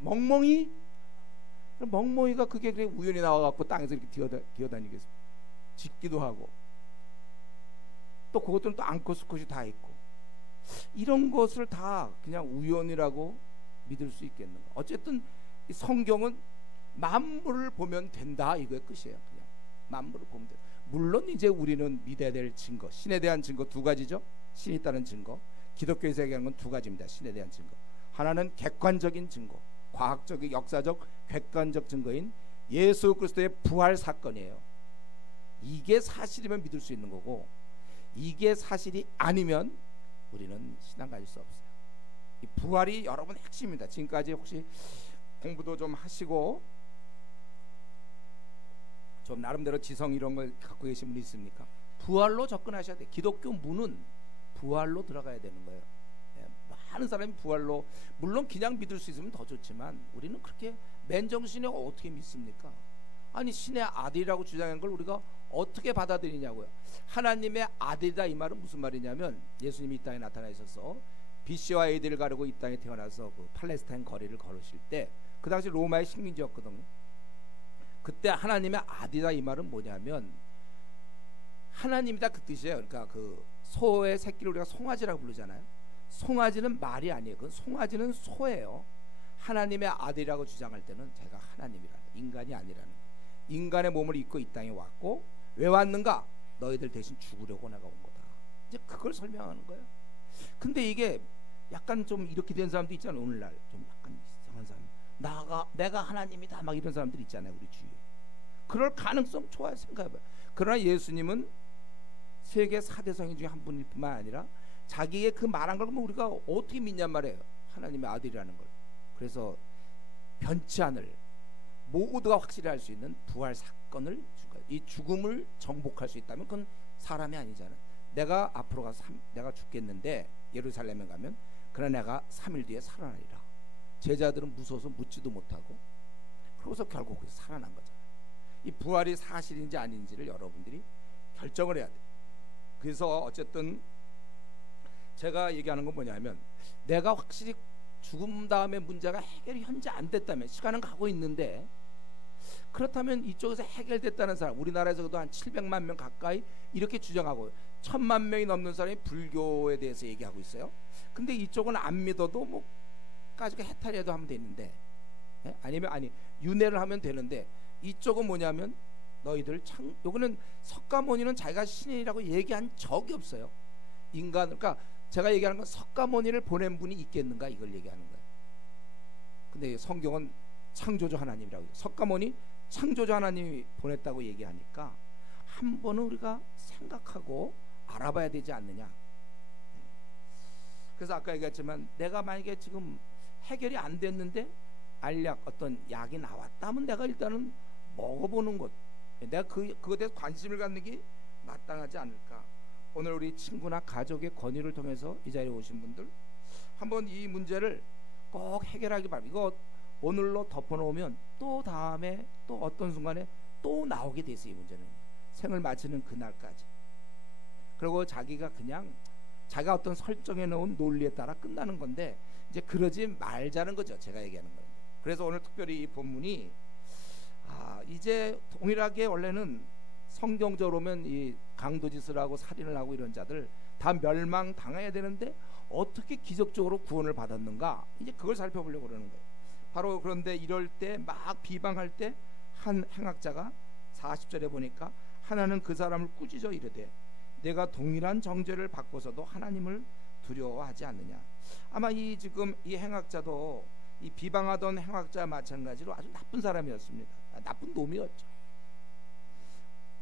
멍멍이가 그게 그냥 우연히 나와갖고 땅에서 이렇게 기어다니겠어. 짖기도 하고 또 그것들은 또 앙코 수컷이 다 있고 이런 것을 다 그냥 우연이라고 믿을 수 있겠는가? 어쨌든 이 성경은 만물을 보면 된다 이거의 끝이에요. 그냥 만물을 보면 된다. 물론 이제 우리는 믿어야 될 증거, 신에 대한 증거 두 가지죠. 신이 있다는 증거. 기독교에서 얘기하는 건 두 가지입니다. 신에 대한 증거. 하나는 객관적인 증거, 과학적, 역사적, 객관적 증거인 예수 그리스도의 부활 사건이에요. 이게 사실이면 믿을 수 있는 거고 이게 사실이 아니면 우리는 신앙 가질 수 없어요. 이 부활이 여러분 핵심입니다. 지금까지 혹시 공부도 좀 하시고 좀 나름대로 지성 이런 걸 갖고 계신 분이 있습니까? 부활로 접근하셔야 돼요. 기독교 문은 부활로 들어가야 되는 거예요. 많은 사람이 부활로 물론 그냥 믿을 수 있으면 더 좋지만 우리는 그렇게 맨정신에 어떻게 믿습니까? 아니 신의 아들이라고 주장한 걸 우리가 어떻게 받아들이냐고요. 하나님의 아들이다 이 말은 무슨 말이냐면 예수님이 이 땅에 나타나 있어서 BC와 AD를 가르고 이 땅에 태어나서 그 팔레스타인 거리를 걸으실 때 그 당시 로마의 식민지였거든요. 그때 하나님의 아들이다 이 말은 뭐냐면 하나님이다 그 뜻이에요. 그러니까 그 소의 새끼를 우리가 송아지라고 부르잖아요. 송아지는 말이 아니에요. 그건 송아지는 소예요. 하나님의 아들이라고 주장할 때는 제가 하나님이라는 인간이 아니라는 거예요. 인간의 몸을 입고 이 땅에 왔고 왜 왔는가? 너희들 대신 죽으려고 내가 온 거다. 이제 그걸 설명하는 거예요. 근데 이게 약간 좀 이렇게 된 사람도 있잖아요. 오늘날 좀 약간 이상한 사람. 내가 하나님이다 막 이런 사람들 있잖아요. 우리 주위에. 그럴 가능성 좋아요. 생각해봐요. 그러나 예수님은 세계 4대 성인 중에 한 분일 뿐만 아니라 자기의 그 말한 걸 보면 우리가 어떻게 믿냔 말이에요. 하나님의 아들이라는 걸. 그래서 변치 않을 모두가 확실히 할 수 있는 부활 사건을 준 거예요. 이 죽음을 정복할 수 있다면 그건 사람이 아니잖아요. 내가 앞으로 가서 내가 죽겠는데 예루살렘에 가면 그러나 내가 3일 뒤에 살아나리라. 제자들은 무서워서 묻지도 못하고 그러고서 결국 살아난 거잖아요. 이 부활이 사실인지 아닌지를 여러분들이 결정을 해야 돼요. 그래서 어쨌든 제가 얘기하는 건 뭐냐면 내가 확실히 죽음 다음에 문제가 해결이 현재 안 됐다면 시간은 가고 있는데 그렇다면 이쪽에서 해결됐다는 사람 우리나라에서도 한 700만 명 가까이 이렇게 주장하고 1000만 명이 넘는 사람이 불교에 대해서 얘기하고 있어요. 근데 이쪽은 안 믿어도 뭐 가지고 해탈이라도 하면 되는데 아니면 윤회를 하면 되는데 이쪽은 뭐냐면 너희들 요거는 석가모니는 자기가 신이라고 얘기한 적이 없어요. 그러니까 제가 얘기하는 건 석가모니를 보낸 분이 있겠는가 이걸 얘기하는 거예요. 근데 성경은 창조주 하나님이라고 해요. 석가모니 창조주 하나님이 보냈다고 얘기하니까 한 번은 우리가 생각하고 알아봐야 되지 않느냐. 그래서 아까 얘기했지만 내가 만약에 지금 해결이 안 됐는데 알약 어떤 약이 나왔다면 내가 일단은 먹어보는 것 내가 그거에 대해서 관심을 갖는 게 마땅하지 않을까. 오늘 우리 친구나 가족의 권유를 통해서 이 자리에 오신 분들 한번 이 문제를 꼭 해결하기 바랍니다. 이거 오늘로 덮어놓으면 또 다음에 또 어떤 순간에 또 나오게 돼 있어요. 이 문제는 생을 마치는 그날까지. 그리고 자기가 그냥 자기가 어떤 설정해 놓은 논리에 따라 끝나는 건데 이제 그러지 말자는 거죠. 제가 얘기하는 건데. 그래서 오늘 특별히 이 본문이 이제 동일하게 원래는 성경적으로 보면 이 강도짓을 하고 살인을 하고 이런 자들 다 멸망당해야 되는데 어떻게 기적적으로 구원을 받았는가, 이제 그걸 살펴보려고 그러는 거예요. 바로 그런데 이럴 때 막 비방할 때 한 행악자가 40절에 보니까 하나는 그 사람을 꾸짖어 이르되 내가 동일한 정죄를 받고서도 하나님을 두려워하지 않느냐. 아마 이 지금 이 행악자도 이 비방하던 행악자 마찬가지로 아주 나쁜 사람이었습니다. 나쁜 놈이었죠.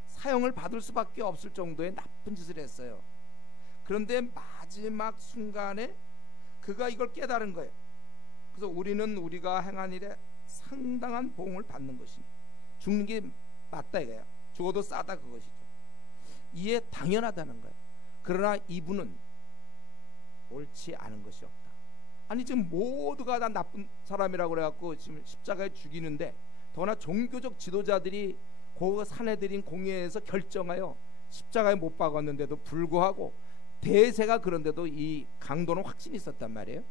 사형을 받을 수밖에 없을 정도의 나쁜 짓을 했어요. 그런데 마지막 순간에 그가 이걸 깨달은 거예요. 그래서 우리는 우리가 행한 일에 상당한 보응을 받는 것이니 죽는 게 맞다 이거야. 죽어도 싸다 그것이죠. 이에 당연하다는 거예요. 그러나 이분은 옳지 않은 것이 없다. 아니 지금 모두가 다 나쁜 사람이라고 그래갖고 지금 십자가에 죽이는데, 더구나 종교적 지도자들이 그 사내들인 공회에서 결정하여 십자가에 못 박았는데도 불구하고 대세가 그런데도 이 강도는 확신이 있었단 말이에요.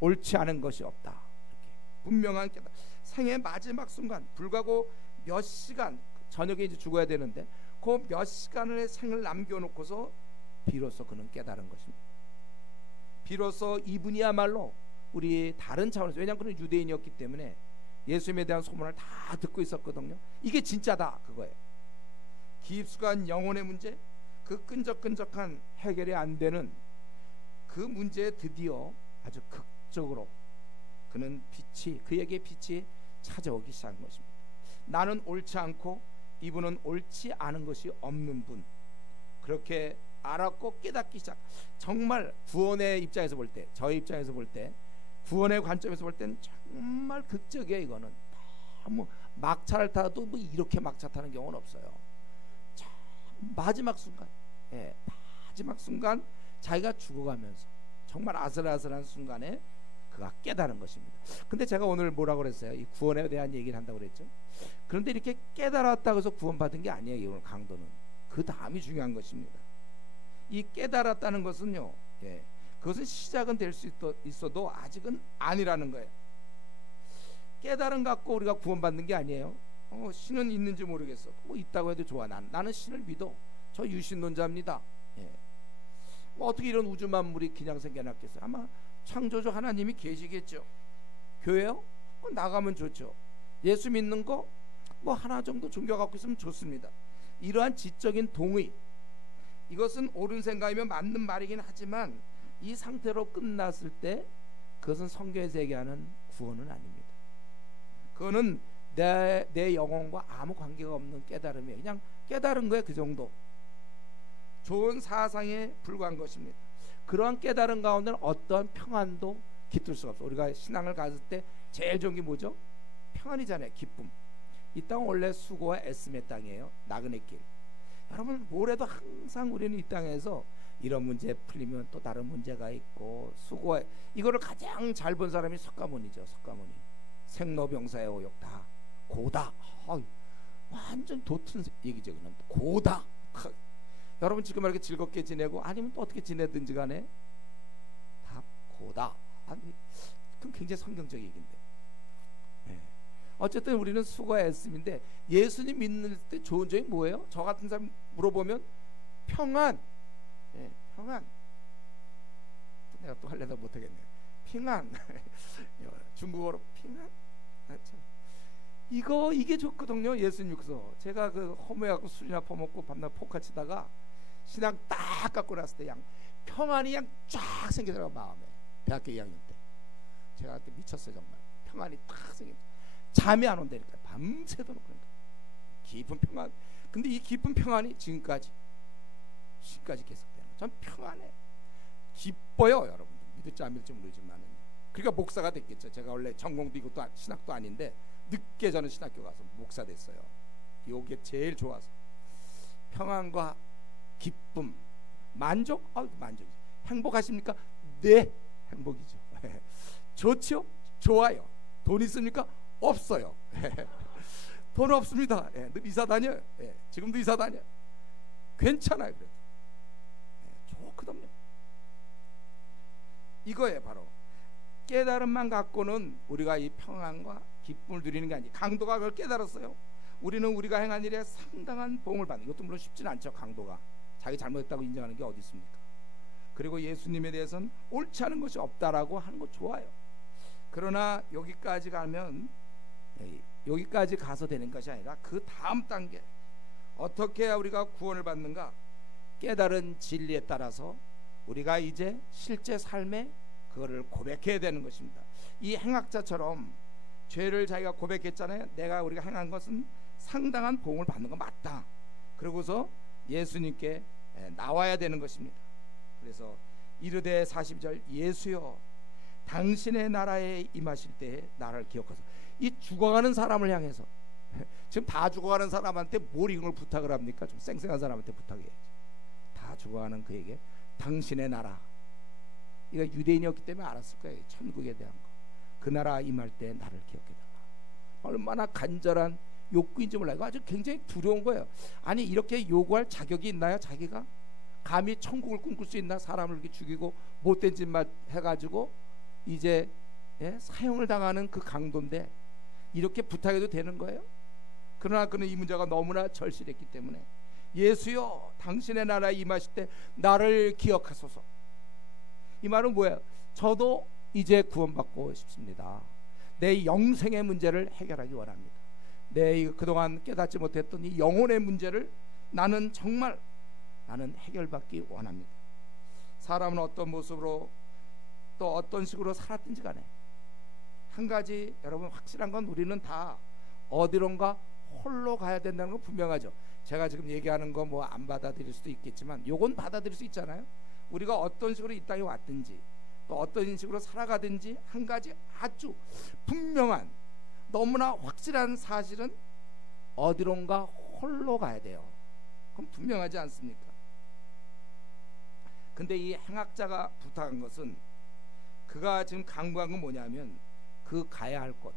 옳지 않은 것이 없다. 이렇게 분명한 깨달음. 생의 마지막 순간, 불구하고 몇 시간, 저녁에 이제 죽어야 되는데 그 몇 시간의 생을 남겨놓고서 비로소 그는 깨달은 것입니다. 비로소 이분이야말로 우리 다른 차원에서, 왜냐하면 그는 유대인이었기 때문에 예수님에 대한 소문을 다 듣고 있었거든요. 이게 진짜다 그거예요. 깊숙한 영혼의 문제, 그 끈적끈적한 해결이 안 되는 그 문제에 드디어 아주 극적으로 그는 그에게 빛이 찾아오기 시작한 것입니다. 나는 옳지 않고 이분은 옳지 않은 것이 없는 분, 그렇게 알았고 깨닫기 시작. 정말 구원의 입장에서 볼 때, 저의 입장에서 볼 때, 구원의 관점에서 볼 때는 정말 극적이에요. 이거는 뭐 막차를 타도 뭐 이렇게 막차 타는 경우는 없어요. 마지막 순간, 마지막 순간 자기가 죽어가면서 정말 아슬아슬한 순간에 그가 깨달은 것입니다. 근데 제가 오늘 뭐라고 그랬어요? 이 구원에 대한 얘기를 한다고 그랬죠. 그런데 이렇게 깨달았다고 해서 구원받은 게 아니에요. 오늘 강도는 그 다음이 중요한 것입니다. 이 깨달았다는 것은요, 그것은 시작은 될 수 있어도 아직은 아니라는 거예요. 깨달음 갖고 우리가 구원받는 게 아니에요. 신은 있는지 모르겠어. 뭐 있다고 해도 좋아. 나는 신을 믿어. 저 유신론자입니다. 뭐 어떻게 이런 우주 만물이 그냥 생겨났겠어요? 아마 창조주 하나님이 계시겠죠. 교회요? 나가면 좋죠. 예수 믿는 거 뭐 하나 정도 종교 갖고 있으면 좋습니다. 이러한 지적인 동의, 이것은 옳은 생각이면 맞는 말이긴 하지만 이 상태로 끝났을 때 그것은 성경에서 얘기하는 구원은 아닙니다. 그거는 내 영혼과 아무 관계가 없는 깨달음이에요. 그냥 깨달은 거예요. 그 정도. 좋은 사상에 불과한 것입니다. 그러한 깨달음 가운데는 어떠한 평안도 깃들 수가 없어요. 우리가 신앙을 가질 때 제일 좋은 게 뭐죠? 평안이잖아요. 기쁨. 이 땅은 원래 수고와 애씀의 땅이에요. 나그네 길. 여러분 뭐래도 항상 우리는 이 땅에서 이런 문제 풀리면 또 다른 문제가 있고, 수고해. 이거를 가장 잘 본 사람이 석가모니죠. 석가모니. 생로병사의 오욕 다 고다. 완전 도튼 얘기죠. 그냥 고다. 여러분 지금 이렇게 즐겁게 지내고 아니면 또 어떻게 지내든지 간에 다 고다. 그건 굉장히 성경적 얘기인데. 어쨌든 우리는 수고와 애씀인데, 예수님 믿는 때 좋은 점이 뭐예요? 저 같은 사람 물어보면 평안. 평안. 내가 또 하려다 못하겠네. 평안. 중국어로 평안. 이게 좋거든요. 예수님 믿고서 제가 그 허무해갖고 술이나 퍼먹고 밤낮 포카치다가 신앙 딱 갖고 났을 때 양 평안이 그냥 쫙 생기더라고. 마음에. 대학교 2학년 때 제가 그때 미쳤어요. 정말 평안이 딱 생겼. 잠이 안 온다니까. 밤새도록. 그러니까 깊은 평안. 근데 이 깊은 평안이 지금까지 계속되는 거예요. 전 평안해. 기뻐요. 여러분들 믿을지 안 믿을지 모르지만. 그러니까 목사가 됐겠죠. 제가 원래 전공도 이것도 신학도 아닌데 늦게 저는 신학교 가서 목사 됐어요. 이게 제일 좋아서. 평안과 기쁨, 만족? 만족이죠. 행복하십니까? 네, 행복이죠. 좋죠? 좋아요. 돈 있습니까? 없어요. 돈 없습니다. 늘 이사 다녀요. 지금도 이사 다녀요. 괜찮아요. 그래도 좋거든요. 이거예요. 바로 깨달음만 갖고는 우리가 이 평안과 기쁨을 누리는 게 아니에요. 강도가 그걸 깨달았어요. 우리는 우리가 행한 일에 상당한 보응을 받는, 이것도 물론 쉽지는 않죠. 강도가 자기 잘못했다고 인정하는 게 어디 있습니까? 그리고 예수님에 대해서는 옳지 않은 것이 없다라고 하는 거 좋아요. 그러나 여기까지 가면, 여기까지 가서 되는 것이 아니라 그 다음 단계, 어떻게 해야 우리가 구원을 받는가? 깨달은 진리에 따라서 우리가 이제 실제 삶에 그거를 고백해야 되는 것입니다. 이 행악자처럼 죄를 자기가 고백했잖아요. 우리가 행한 것은 상당한 보응을 받는 거 맞다. 그러고서 예수님께 나와야 되는 것입니다. 그래서 이르되 42절, 예수여 당신의 나라에 임하실 때에 나를 기억하소서. 이 죽어가는 사람을 향해서, 지금 다 죽어가는 사람한테 뭘 이걸 부탁을 합니까? 좀 쌩쌩한 사람한테 부탁해야지. 다 죽어가는 그에게 당신의 나라, 이거 유대인이었기 때문에 알았을 거예요. 천국에 대한 거. 그 나라 임할 때 나를 기억해달라. 얼마나 간절한 욕구인지 몰라요. 이거 아주 굉장히 두려운 거예요. 아니 이렇게 요구할 자격이 있나요? 자기가 감히 천국을 꿈꿀 수 있나? 사람을 이렇게 죽이고 못된 짓만 해가지고 이제 사형을 당하는 그 강도인데 이렇게 부탁해도 되는 거예요? 그러나 그는 이 문제가 너무나 절실했기 때문에 예수여 당신의 나라에 임하실 때 나를 기억하소서. 이 말은 뭐예요? 저도 이제 구원받고 싶습니다. 내 영생의 문제를 해결하기 원합니다. 내 그동안 깨닫지 못했던 이 영혼의 문제를 나는 해결받기 원합니다. 사람은 어떤 모습으로 또 어떤 식으로 살았든지 간에 한 가지 여러분 확실한 건 우리는 다 어디론가 홀로 가야 된다는 건 분명하죠. 제가 지금 얘기하는 거 뭐 안 받아들일 수도 있겠지만 요건 받아들일 수 있잖아요. 우리가 어떤 식으로 이 땅에 왔든지 또 어떤 식으로 살아가든지 한 가지 아주 분명한 너무나 확실한 사실은 어디론가 홀로 가야 돼요. 그럼 분명하지 않습니까? 근데 이 행악자가 부탁한 것은, 그가 지금 강구한 건 뭐냐면 그 가야 할 것,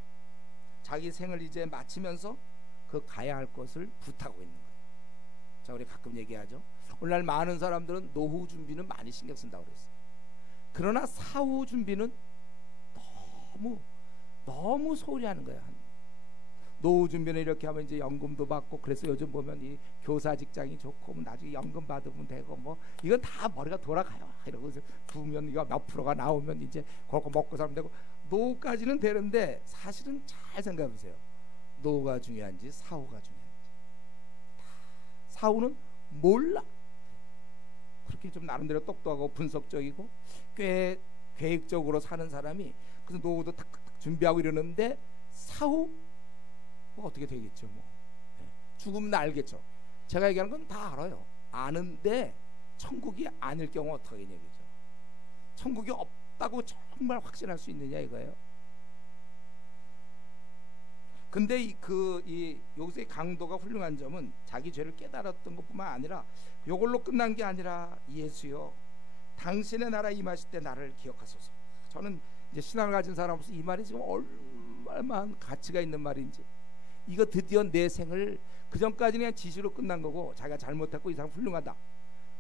자기 생을 이제 마치면서 그 가야 할 것을 부탁하고 있는 거예요. 자, 우리 가끔 얘기하죠. 오늘날 많은 사람들은 노후 준비는 많이 신경 쓴다고 그랬어요. 그러나 사후 준비는 너무 소홀히 하는 거예요. 노후 준비는 이렇게 하면 이제 연금도 받고, 그래서 요즘 보면 이 교사 직장이 좋고 나중에 연금 받으면 되고 뭐 이건 다 머리가 돌아가요. 이러고 부으면 이거 몇 프로가 나오면 이제 그거 먹고 살면 되고, 노후까지는 되는데 사실은 잘 생각해 보세요. 노후가 중요한지 사후가 중요한지. 사후는 몰라. 그렇게 좀 나름대로 똑똑하고 분석적이고 꽤 계획적으로 사는 사람이 그래서 노후도 탁탁탁 준비하고 이러는데 사후 뭐 어떻게 되겠죠. 뭐 죽으면 알겠죠. 제가 얘기하는 건 다 알아요. 아는데 천국이 아닐 경우 어떻게 하겠냐 이거죠. 천국이 없다고 정말 확신할 수 있느냐 이거예요. 근데 여기서의 강도가 훌륭한 점은 자기 죄를 깨달았던 것뿐만 아니라 이걸로 끝난 게 아니라, 예수여 당신의 나라 임하실 때 나를 기억하소서. 저는 이제 신앙을 가진 사람으로서 이 말이 지금 얼마나 가치가 있는 말인지, 이거 드디어 내 생을, 그전까지는 그냥 지시로 끝난 거고 자기가 잘못했고 이 사람 훌륭하다.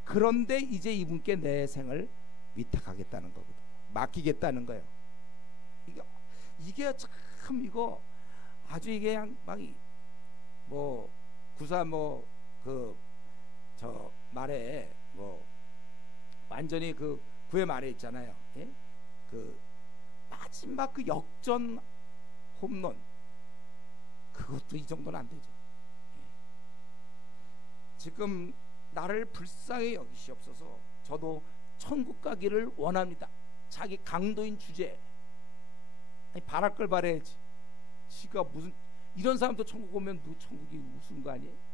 그런데 이제 이분께 내 생을 위탁하겠다는 거거든. 맡기겠다는 거예요. 이게 참 이거 아주 이게 그냥 막 뭐 구사 뭐 그 저 말에 뭐 완전히 그 구회 말에 있잖아요. 예? 그 마지막 그 역전 홈런, 그것도 이 정도는 안 되죠. 예. 지금 나를 불쌍히 여기시옵소서. 저도 천국 가기를 원합니다. 자기 강도인 주제에 바랄 걸 바라야지. 지가 무슨 이런 사람도 천국 오면 천국이 무슨 거 아니에요?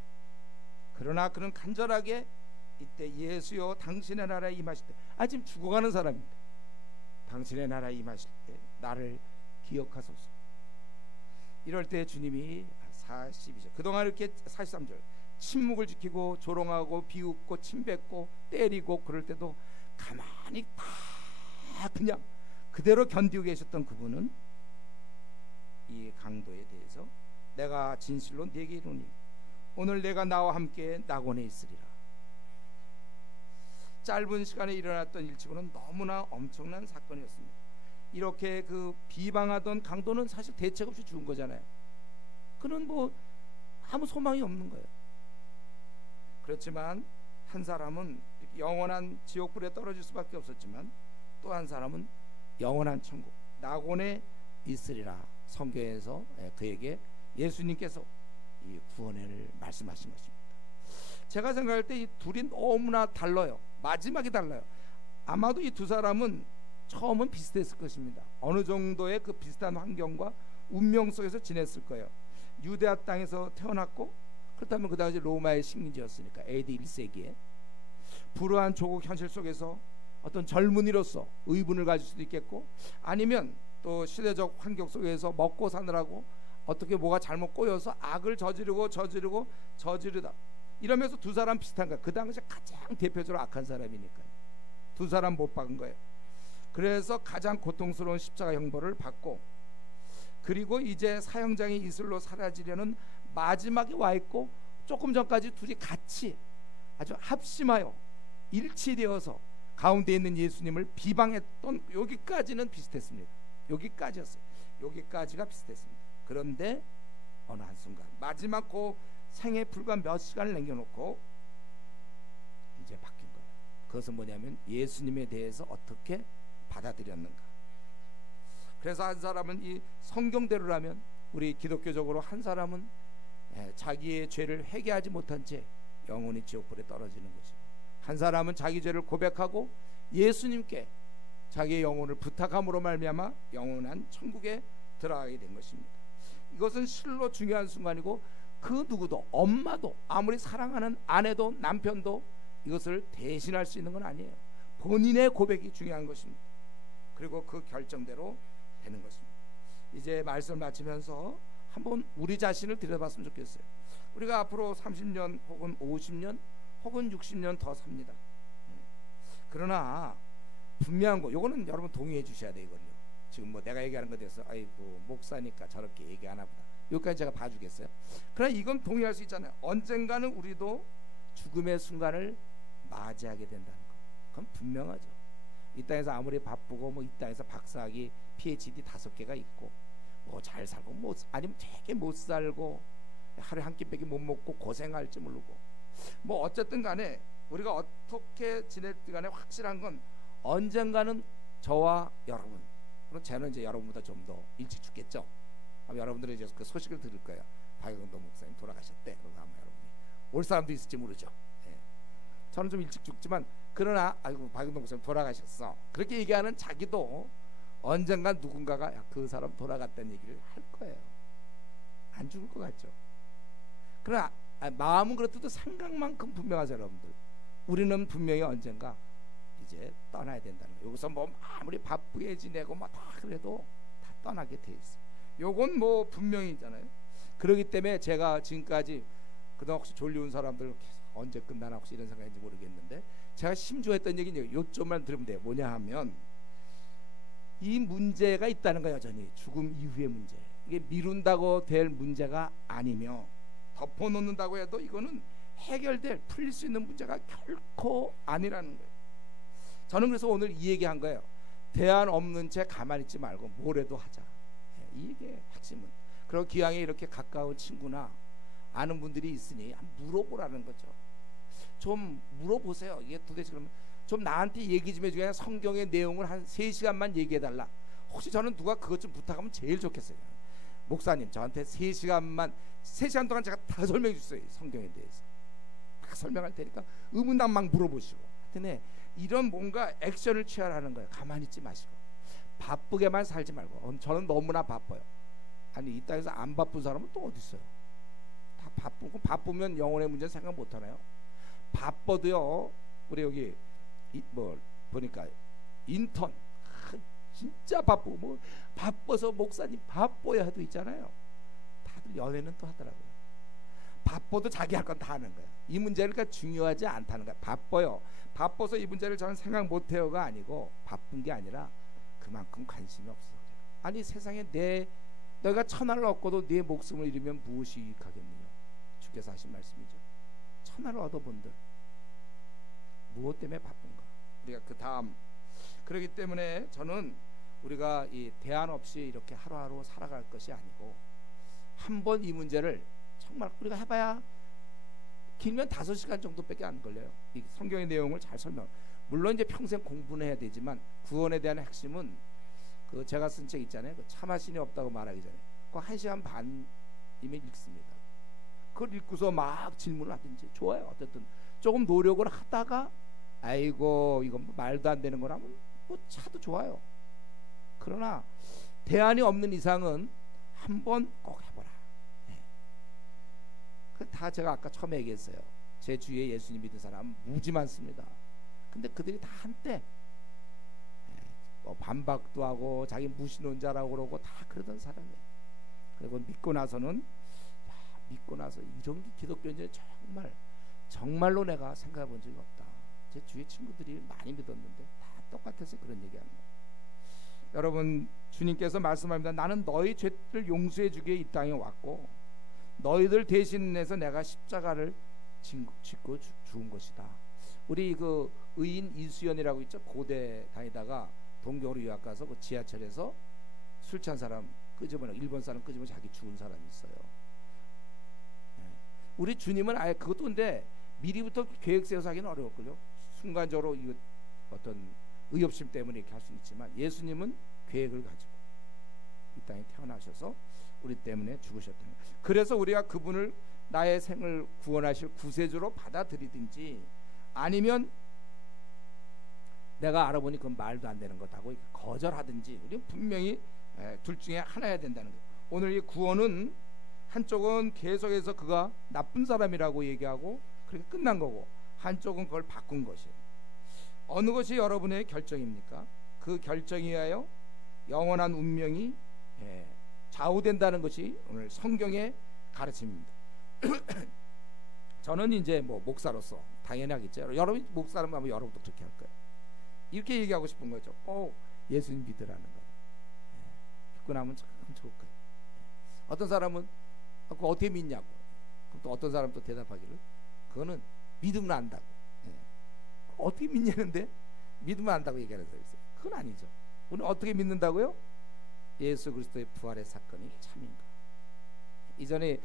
그러나 그는 간절하게 이때 예수여 당신의 나라에 임하실 때, 지금 죽어가는 사람입니다. 당신의 나라에 임하실 때 나를 기억하소서. 이럴 때 주님이 42절, 그동안 이렇게 43절 침묵을 지키고 조롱하고 비웃고 침뱉고 때리고 그럴 때도 가만히 다 그냥 그대로 견디고 계셨던 그분은 이 강도에 대해서 내가 진실로 네게 이르노니 오늘 내가 나와 함께 낙원에 있으리라. 짧은 시간에 일어났던 일치고는 너무나 엄청난 사건이었습니다. 이렇게 그 비방하던 강도는 사실 대책 없이 죽은 거잖아요. 그는 뭐 아무 소망이 없는 거예요. 그렇지만 한 사람은 영원한 지옥불에 떨어질 수밖에 없었지만 또 한 사람은 영원한 천국 낙원에 있으리라. 성경에서 그에게 예수님께서 이 구원을 말씀하신 것입니다. 제가 생각할 때 이 둘이 너무나 달라요. 마지막이 달라요. 아마도 이 두 사람은 처음은 비슷했을 것입니다. 어느 정도의 그 비슷한 환경과 운명 속에서 지냈을 거예요. 유대아 땅에서 태어났고 그렇다면 그 당시 로마의 식민지였으니까 AD 1세기에 불우한 조국 현실 속에서 어떤 젊은이로서 의분을 가질 수도 있겠고 아니면 또 시대적 환경 속에서 먹고 사느라고 어떻게 뭐가 잘못 꼬여서 악을 저지르다 이러면서 두 사람 비슷한 거야. 그 당시 가장 대표적으로 악한 사람이니까요. 두 사람 못 박은 거예요. 그래서 가장 고통스러운 십자가 형벌을 받고 그리고 이제 사형장의 이슬로 사라지려는 마지막에 와 있고 조금 전까지 둘이 같이 아주 합심하여 일치되어서 가운데 있는 예수님을 비방했던 여기까지는 비슷했습니다. 여기까지였어요. 여기까지가 비슷했습니다. 그런데 어느 한순간 마지막 그 생애 불과 몇 시간을 남겨놓고 이제 바뀐 거예요. 그것은 뭐냐면 예수님에 대해서 어떻게 받아들였는가. 그래서 한 사람은 이 성경대로라면 우리 기독교적으로 한 사람은 자기의 죄를 회개하지 못한 채 영원히 지옥불에 떨어지는 것이고 한 사람은 자기 죄를 고백하고 예수님께 자기의 영혼을 부탁함으로 말미암아 영원한 천국에 들어가게 된 것입니다. 이것은 실로 중요한 순간이고 그 누구도 엄마도 아무리 사랑하는 아내도 남편도 이것을 대신할 수 있는 건 아니에요. 본인의 고백이 중요한 것입니다. 그리고 그 결정대로 되는 것입니다. 이제 말씀을 마치면서 한번 우리 자신을 들여다봤으면 좋겠어요. 우리가 앞으로 30년 혹은 50년 혹은 60년 더 삽니다. 그러나 분명한 거 요거는 여러분 동의해 주셔야 돼요. 이건요. 지금 뭐 내가 얘기하는 것에 대해서 아이고 목사니까 저렇게 얘기하나 보다. 여기까지 제가 봐주겠어요. 그러나 이건 동의할 수 있잖아요. 언젠가는 우리도 죽음의 순간을 맞이하게 된다는 거. 그건 분명하죠. 이 땅에서 아무리 바쁘고 뭐 이 땅에서 박사학위 PhD 5개가 있고 뭐 잘 살고 뭐 아니면 되게 못 살고 하루에 한 끼밖에 못 먹고 고생할지 모르고 뭐 어쨌든 간에 우리가 어떻게 지낼지 간에 확실한 건 언젠가는 저와 여러분 그럼 저는 이제 여러분보다 좀 더 일찍 죽겠죠. 아마 여러분들은 이제 그 소식을 들을 거예요. 박영도 목사님 돌아가셨대. 그럼 아마 여러분이 올 사람도 있을지 모르죠. 저는 좀 일찍 죽지만 그러나 아이고 박영도 목사님 돌아가셨어. 그렇게 얘기하는 자기도 언젠가 누군가가 야, 그 사람 돌아갔다는 얘기를 할 거예요. 안 죽을 것 같죠. 그러나 마음은 그렇듯 생각만큼 분명하죠. 여러분들 우리는 분명히 언젠가 이제 떠나야 된다는 거예요. 여기서 뭐 아무리 바쁘게 지내고 뭐 다 그래도 다 떠나게 돼 있어요. 요건 뭐 분명히잖아요. 그렇기 때문에 제가 지금까지 그동안 혹시 졸려온 사람들 계속 언제 끝나나 혹시 이런 생각인지 모르겠는데 제가 심조했던 얘기는 요점만 들으면 돼요. 뭐냐 하면 이 문제가 있다는 거예요. 여전히 죽음 이후의 문제. 이게 미룬다고 될 문제가 아니며 덮어놓는다고 해도 이거는 해결될 풀릴 수 있는 문제가 결코 아니라는 거예요. 저는 그래서 오늘 이 얘기한 거예요. 대안 없는 채 가만히 있지 말고 뭐라도 하자. 이게 핵심은. 그리고 기왕에 이렇게 가까운 친구나 아는 분들이 있으니 물어보라는 거죠. 좀 물어보세요. 이게 도대체 그러면 좀 나한테 얘기 좀 해주게 성경의 내용을 한 3시간만 얘기해달라. 혹시 저는 누가 그것 좀 부탁하면 제일 좋겠어요. 목사님 저한테 3시간 동안 제가 다 설명해 주세요. 성경에 대해서 다 설명할 테니까 의문단 막 물어보시고 하여튼 이런 뭔가 액션을 취하라는 거예요. 가만히 있지 마시고 바쁘게만 살지 말고. 저는 너무나 바빠요. 아니 이 땅에서 안 바쁜 사람은 또 어디 있어요? 다 바쁘고 바쁘면 영혼의 문제 생각 못 하나요? 바빠도요. 우리 여기 뭐 보니까 인턴 진짜 바쁘고 뭐 바빠서 목사님 바빠야 해도 있잖아요. 다들 연애는 또 하더라고요. 바빠도 자기 할 건 다 하는 거예요. 이 문제가 그러니까 중요하지 않다는 거예요. 바빠요. 바빠서 이 문제를 저는 생각 못 해요가 아니고 바쁜 게 아니라 그만큼 관심이 없어서 그래요. 아니 세상에 너가 천하를 얻고도 네 목숨을 잃으면 무엇이 유익하겠느냐. 주께서 하신 말씀이죠. 천하를 얻어본들 무엇 때문에 바쁜가? 우리가 그 다음. 그렇기 때문에 저는 우리가 이 대안 없이 이렇게 하루하루 살아갈 것이 아니고 한 번 이 문제를 정말 우리가 해봐야 길면 5시간 정도밖에 안 걸려요. 이 성경의 내용을 잘 설명. 물론 이제 평생 공부는 해야 되지만 구원에 대한 핵심은 그 제가 쓴 책 있잖아요. 그 참아신이 없다고 말하기 전에 그 1시간 반이면 읽습니다. 그걸 읽고서 막 질문을 하든지 좋아요. 어쨌든 조금 노력을 하다가 아이고 이건 뭐 말도 안 되는 거라면 뭐 차도 좋아요. 그러나 대안이 없는 이상은 한번 꼭 해보라. 네. 다 제가 아까 처음에 얘기했어요. 제 주위에 예수님 믿은 사람 무지 많습니다. 근데 그들이 다 한때 뭐 반박도 하고 자기 무신론자라고 그러고 다 그러던 사람이에요. 그리고 믿고 나서는 믿고 나서 이런 게 기독교인지 정말로 내가 생각해 본 적이 없다. 제 주위 친구들이 많이 믿었는데 다 똑같아서 그런 얘기하는 거예요. 여러분, 주님께서 말씀합니다. 나는 너희 죄를 용서해 주기에 이 땅에 왔고 너희들 대신해서 내가 십자가를 짓고 죽은 것이다. 우리 그 의인 이수연이라고 있죠. 고대 다니다가 동경으로 유학 가서 그 지하철에서 술 취한 사람 끄집어내, 일본 사람 끄집어내 자기 죽은 사람이 있어요. 우리 주님은 아예 그것도 근데 미리부터 계획 세워서 하기는 어려웠걸요. 순간적으로 이 어떤 의협심 때문에 이렇게 할 수는 있지만 예수님은 계획을 가지고 이 땅에 태어나셔서 우리 때문에 죽으셨다는 거예요. 그래서 우리가 그분을 나의 생을 구원하실 구세주로 받아들이든지 아니면 내가 알아보니 그건 말도 안 되는 것하고 거절하든지 우리는 분명히 둘 중에 하나여야 된다는 거예요. 오늘 이 구원은 한쪽은 계속해서 그가 나쁜 사람이라고 얘기하고 그렇게 끝난 거고 한쪽은 그걸 바꾼 것이에요. 어느 것이 여러분의 결정입니까? 그 결정에 의하여 영원한 운명이 좌우된다는 것이 오늘 성경의 가르침입니다. 저는 이제 뭐 목사로서 당연하겠죠. 여러분이 목사라면 아마 여러분도 그렇게 할 거예요. 이렇게 얘기하고 싶은 거죠. 예수님 믿으라는 거. 믿고 나면 참 좋을 거예요. 어떤 사람은 그거 어떻게 믿냐고. 그럼 또 어떤 사람은 또 대답하기를 그거는 믿으면 안다고. 어떻게 믿냐는데 믿으면 안다고 얘기하는 사람이 있어요. 그건 아니죠. 우리는 어떻게 믿는다고요? 예수 그리스도의 부활의 사건이 참인가. 이전에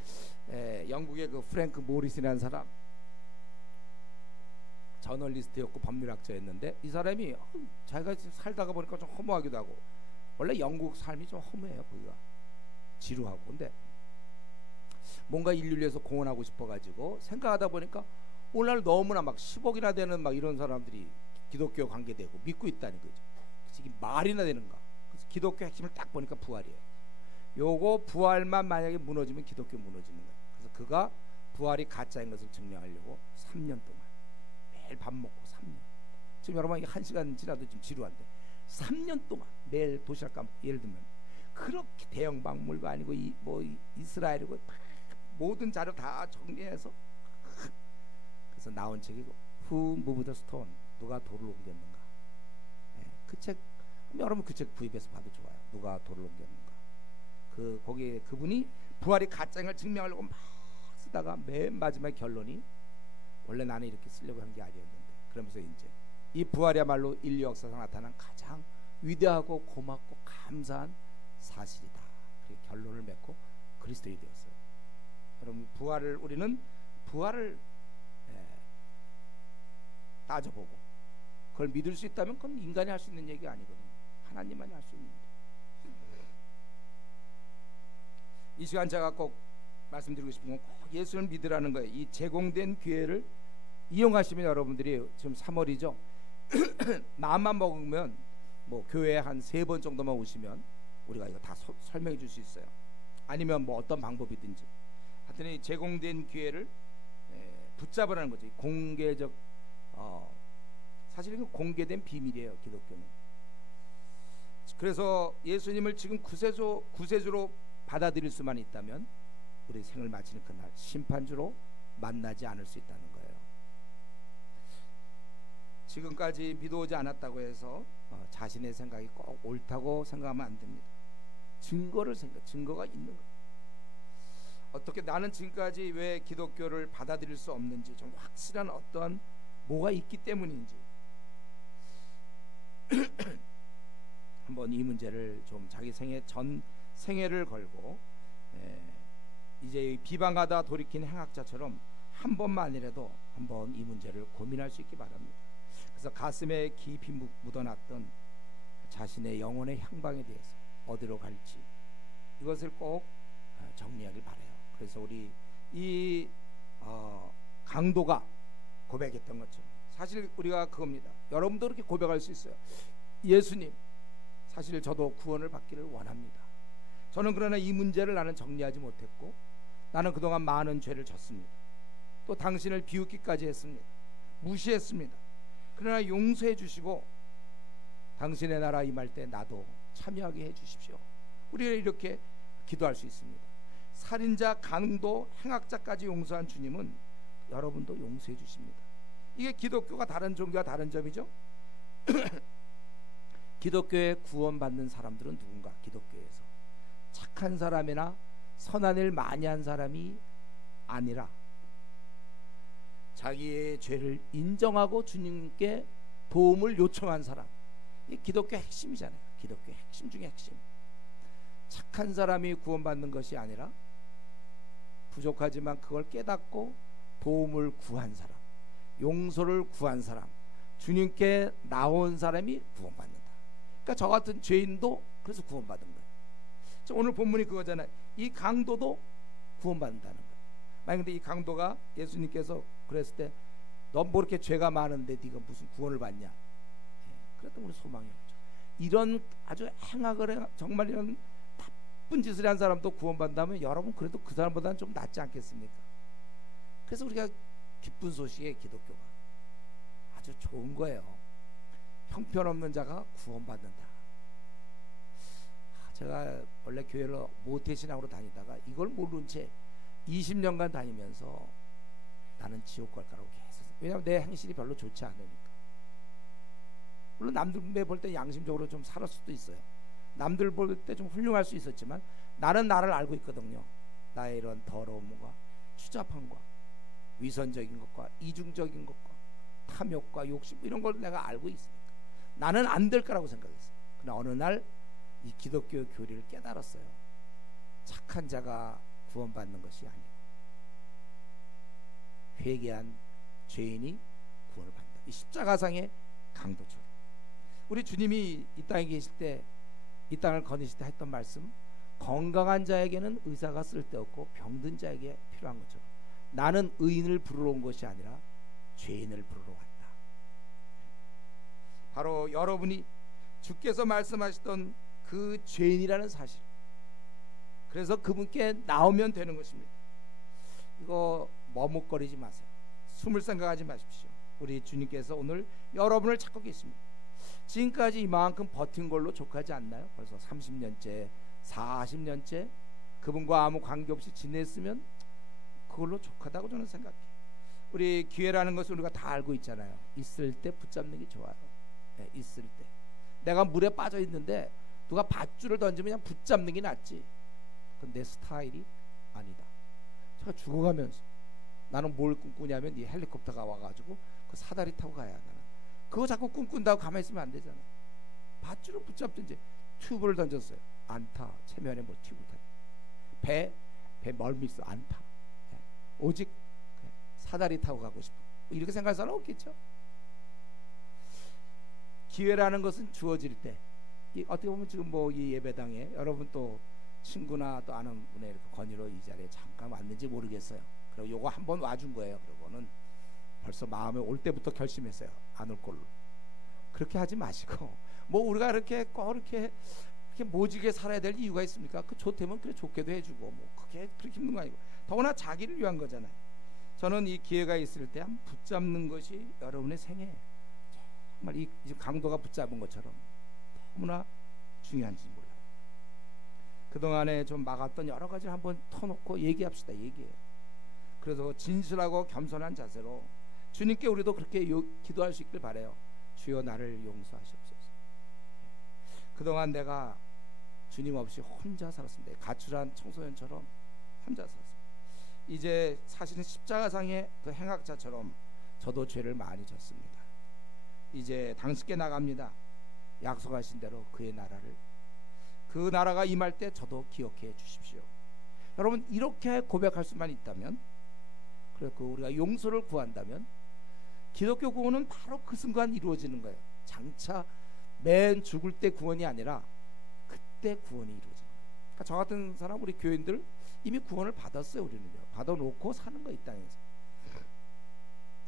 영국의 그 프랭크 모리스라는 사람 저널리스트였고 법률학자였는데 이 사람이 자기가 살다가 보니까 좀 허무하기도 하고 원래 영국 삶이 좀 허무해요. 거기가 지루하고 근데 뭔가 인류를 위해서 공헌하고 싶어가지고 생각하다 보니까 오늘 너무나 막 10억이나 되는 막 이런 사람들이 기독교 관계되고 믿고 있다는 거죠. 그래서 이게 말이나 되는가. 그래서 기독교 핵심을 딱 보니까 부활이에요. 요거 부활만 만약에 무너지면 기독교 무너지는 거예요. 그래서 그가 부활이 가짜인 것을 증명하려고 3년 동안 매일 밥 먹고 3년. 지금 여러분 1시간 지나도 지금 지루한데 3년 동안 매일 도시락 까먹고 예를 들면 그렇게 대형 박물관 아니고 이스라엘이고 모든 자료 다 정리해서 그래서 나온 책이 Who Moved the Stone? 누가 돌을 옮겼는가? 그 책 여러분 그 책 구입해서 봐도 좋아요. 누가 돌을 옮겼는가? 거기에 그분이 부활이 가짜인 걸 증명하려고 막 쓰다가 맨 마지막 결론이 원래 나는 이렇게 쓰려고 한 게 아니었는데 그러면서 이제 이 부활이야말로 인류 역사상 나타난 가장 위대하고 고맙고 감사한 사실이다. 그렇게 결론을 맺고 그리스도인이 되었어요. 여러분 우리는 부활을 따져보고 그걸 믿을 수 있다면 그건 인간이 할 수 있는 얘기가 아니거든요. 하나님만이 할 수 있는 일이에요. 이 시간 제가 꼭 말씀드리고 싶은 건 꼭 예수를 믿으라는 거예요. 이 제공된 기회를 이용하시면 여러분들이 지금 3월이죠. 마음만 먹으면 뭐 교회에 한 3번 정도만 오시면 우리가 이거 다 설명해 줄 수 있어요. 아니면 뭐 어떤 방법이든지 하여튼 이 제공된 기회를 붙잡으라는 거죠. 공개적 사실은 공개된 비밀이에요. 기독교는. 그래서 예수님을 지금 구세주로 받아들일 수만 있다면 우리 생을 마치는 그날 심판주로 만나지 않을 수 있다는 거예요. 지금까지 믿어오지 않았다고 해서 자신의 생각이 꼭 옳다고 생각하면 안 됩니다. 증거가 있는 거예요. 어떻게 나는 지금까지 왜 기독교를 받아들일 수 없는지 좀 확실한 어떤 뭐가 있기 때문인지 한번 이 문제를 좀 자기 전 생애를 걸고 이제 비방하다 돌이킨 행악자처럼 한 번만이라도 한번 이 문제를 고민할 수 있기 바랍니다. 그래서 가슴에 깊이 묻어놨던 자신의 영혼의 향방에 대해서 어디로 갈지 이것을 꼭 정리하길 바라요. 그래서 우리 이 강도가 고백했던 것처럼 사실 우리가 그겁니다. 여러분도 그렇게 고백할 수 있어요. 예수님, 사실 저도 구원을 받기를 원합니다. 저는 그러나 이 문제를 나는 정리하지 못했고 나는 그동안 많은 죄를 졌습니다. 또 당신을 비웃기까지 했습니다. 무시했습니다. 그러나 용서해 주시고 당신의 나라 임할 때 나도 참여하게 해 주십시오. 우리가 이렇게 기도할 수 있습니다. 살인자, 강도, 행악자까지 용서한 주님은 여러분도 용서해 주십니다. 이게 기독교가 다른 종교와 다른 점이죠. 기독교에 구원받는 사람들은 누군가? 기독교에서 착한 사람이나 선한 일 많이 한 사람이 아니라 자기의 죄를 인정하고 주님께 도움을 요청한 사람. 이게 기독교 핵심이잖아요. 기독교 핵심 중에 핵심. 착한 사람이 구원받는 것이 아니라 부족하지만 그걸 깨닫고 도움을 구한 사람, 용서를 구한 사람, 주님께 나온 사람이 구원받는다. 그러니까 저 같은 죄인도 그래서 구원받은 거예요. 오늘 본문이 그거잖아요. 이 강도도 구원받는다는 거예요. 만약에 이 강도가 예수님께서 그랬을 때 너 뭐 이렇게 죄가 많은데 네가 무슨 구원을 받냐? 그랬던 우리 소망이 없죠. 이런 아주 행악을 정말 이런 나쁜 짓을 한 사람도 구원받는다면 여러분 그래도 그 사람보다는 좀 낫지 않겠습니까? 그래서 우리가 기쁜 소식에 기독교가 아주 좋은 거예요. 형편없는 자가 구원받는다. 제가 원래 교회를 모태신앙으로 다니다가 이걸 모른 채 20년간 다니면서 나는 지옥 갈 거라고 계속. 왜냐하면 내 행실이 별로 좋지 않으니까. 물론 남들 볼 때 양심적으로 좀 살았을 수도 있어요. 남들 볼 때 좀 훌륭할 수 있었지만 나는 나를 알고 있거든요. 나의 이런 더러움과 추잡함과 위선적인 것과 이중적인 것과 탐욕과 욕심 이런 걸 내가 알고 있으니까 나는 안 될 거라고 생각했어요. 그러나 어느 날 이 기독교 교리를 깨달았어요. 착한 자가 구원받는 것이 아니고 회개한 죄인이 구원을 받는다. 이 십자가상의 강도처럼 우리 주님이 이 땅에 계실 때, 이 땅을 거니실 때 했던 말씀, 건강한 자에게는 의사가 쓸데없고 병든 자에게 필요한 것처럼 나는 의인을 부르러 온 것이 아니라 죄인을 부르러 왔다. 바로 여러분이 주께서 말씀하셨던 그 죄인이라는 사실, 그래서 그분께 나오면 되는 것입니다. 이거 머뭇거리지 마세요. 숨을 생각하지 마십시오. 우리 주님께서 오늘 여러분을 찾고 계십니다. 지금까지 이만큼 버틴 걸로 족하지 않나요? 벌써 30년째 40년째 그분과 아무 관계없이 지냈으면 그걸로 족하다고 저는 생각해요. 우리 기회라는 것을 우리가 다 알고 있잖아요. 있을 때 붙잡는 게 좋아요. 네, 있을 때 내가 물에 빠져 있는데 누가 밧줄을 던지면 그냥 붙잡는 게 낫지. 그건 내 스타일이 아니다. 제가 죽어가면서 나는 뭘 꿈꾸냐면 이 헬리콥터가 와가지고 그 사다리 타고 가야 나는 그거 자꾸 꿈꾼다고 가만히 있으면 안 되잖아요. 밧줄을 붙잡든지 튜브를 던졌어요. 안 타. 체면에 뭐 튜브 타. 배 멀미 있어. 안 타. 네. 오직 사다리 타고 가고 싶어. 이렇게 생각할 사람은 없겠죠. 기회라는 것은 주어질 때, 어떻게 보면 지금 뭐 이 예배당에 여러분 또 친구나 또 아는 분의 이렇게 건의로 이 자리에 잠깐 왔는지 모르겠어요. 그리고 요거 한번 와준 거예요. 그러고는 벌써 마음에 올 때부터 결심했어요. 안 올 걸로. 그렇게 하지 마시고, 뭐 우리가 이렇게 꼭 이렇게 모지게 살아야 될 이유가 있습니까? 그 좋다면 그래 좋게도 해주고, 뭐 그게 그렇게 힘든 거 아니고, 더구나 자기를 위한 거잖아요. 저는 이 기회가 있을 때 한번 붙잡는 것이 여러분의 생애, 정말 이 강도가 붙잡은 것처럼 너무나 중요한지 몰라요. 그동안에 좀 막았던 여러 가지를 한번 터놓고 얘기합시다. 얘기해요. 그래서 진실하고 겸손한 자세로 주님께 우리도 그렇게 기도할 수 있길 바라요. 주여 나를 용서하시옵소서. 그동안 내가 주님 없이 혼자 살았습니다. 가출한 청소년처럼 혼자 살았습니다. 이제 사실은 십자가상의 그 행악자처럼 저도 죄를 많이 졌습니다. 이제 당신께 나갑니다. 약속하신 대로 그의 나라를, 그 나라가 임할 때 저도 기억해 주십시오. 여러분, 이렇게 고백할 수만 있다면, 그리고 우리가 용서를 구한다면 기독교 구원은 바로 그 순간 이루어지는 거예요. 장차 맨 죽을 때 구원이 아니라 그때 구원이 이루어지는 거예요. 그러니까 저 같은 사람, 우리 교인들 이미 구원을 받았어요. 우리는요, 받아놓고 사는 거 이 땅에서.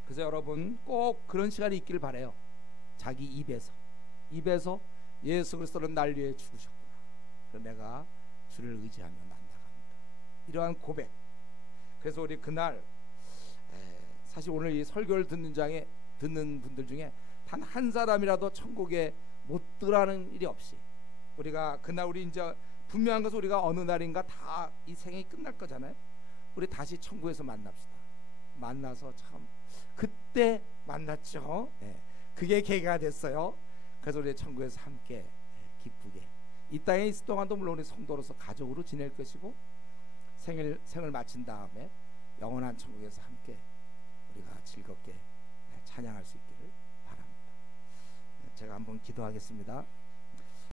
그래서 여러분 꼭 그런 시간이 있기를 바래요. 자기 입에서 예수 그리스도는 날 위해 죽으셨구나, 그래서 내가 주를 의지하며 난다갑니다, 이러한 고백. 그래서 우리 그날, 사실 오늘 이 설교를 듣는 분들 중에 단 한 사람이라도 천국에 못 들어가는 일이 없이, 우리가 그날, 우리 이제 분명한 것은 우리가 어느 날인가 다 이 생이 끝날 거잖아요. 우리 다시 천국에서 만납시다. 만나서 참 그때 만났죠. 그게 계기가 됐어요. 그래서 우리 천국에서 함께 기쁘게 이 땅에 있을 동안도 물론 우리 성도로서 가족으로 지낼 것이고, 생을 마친 다음에 영원한 천국에서 함께 우리가 즐겁게 찬양할 수 있기를 바랍니다. 제가 한번 기도하겠습니다.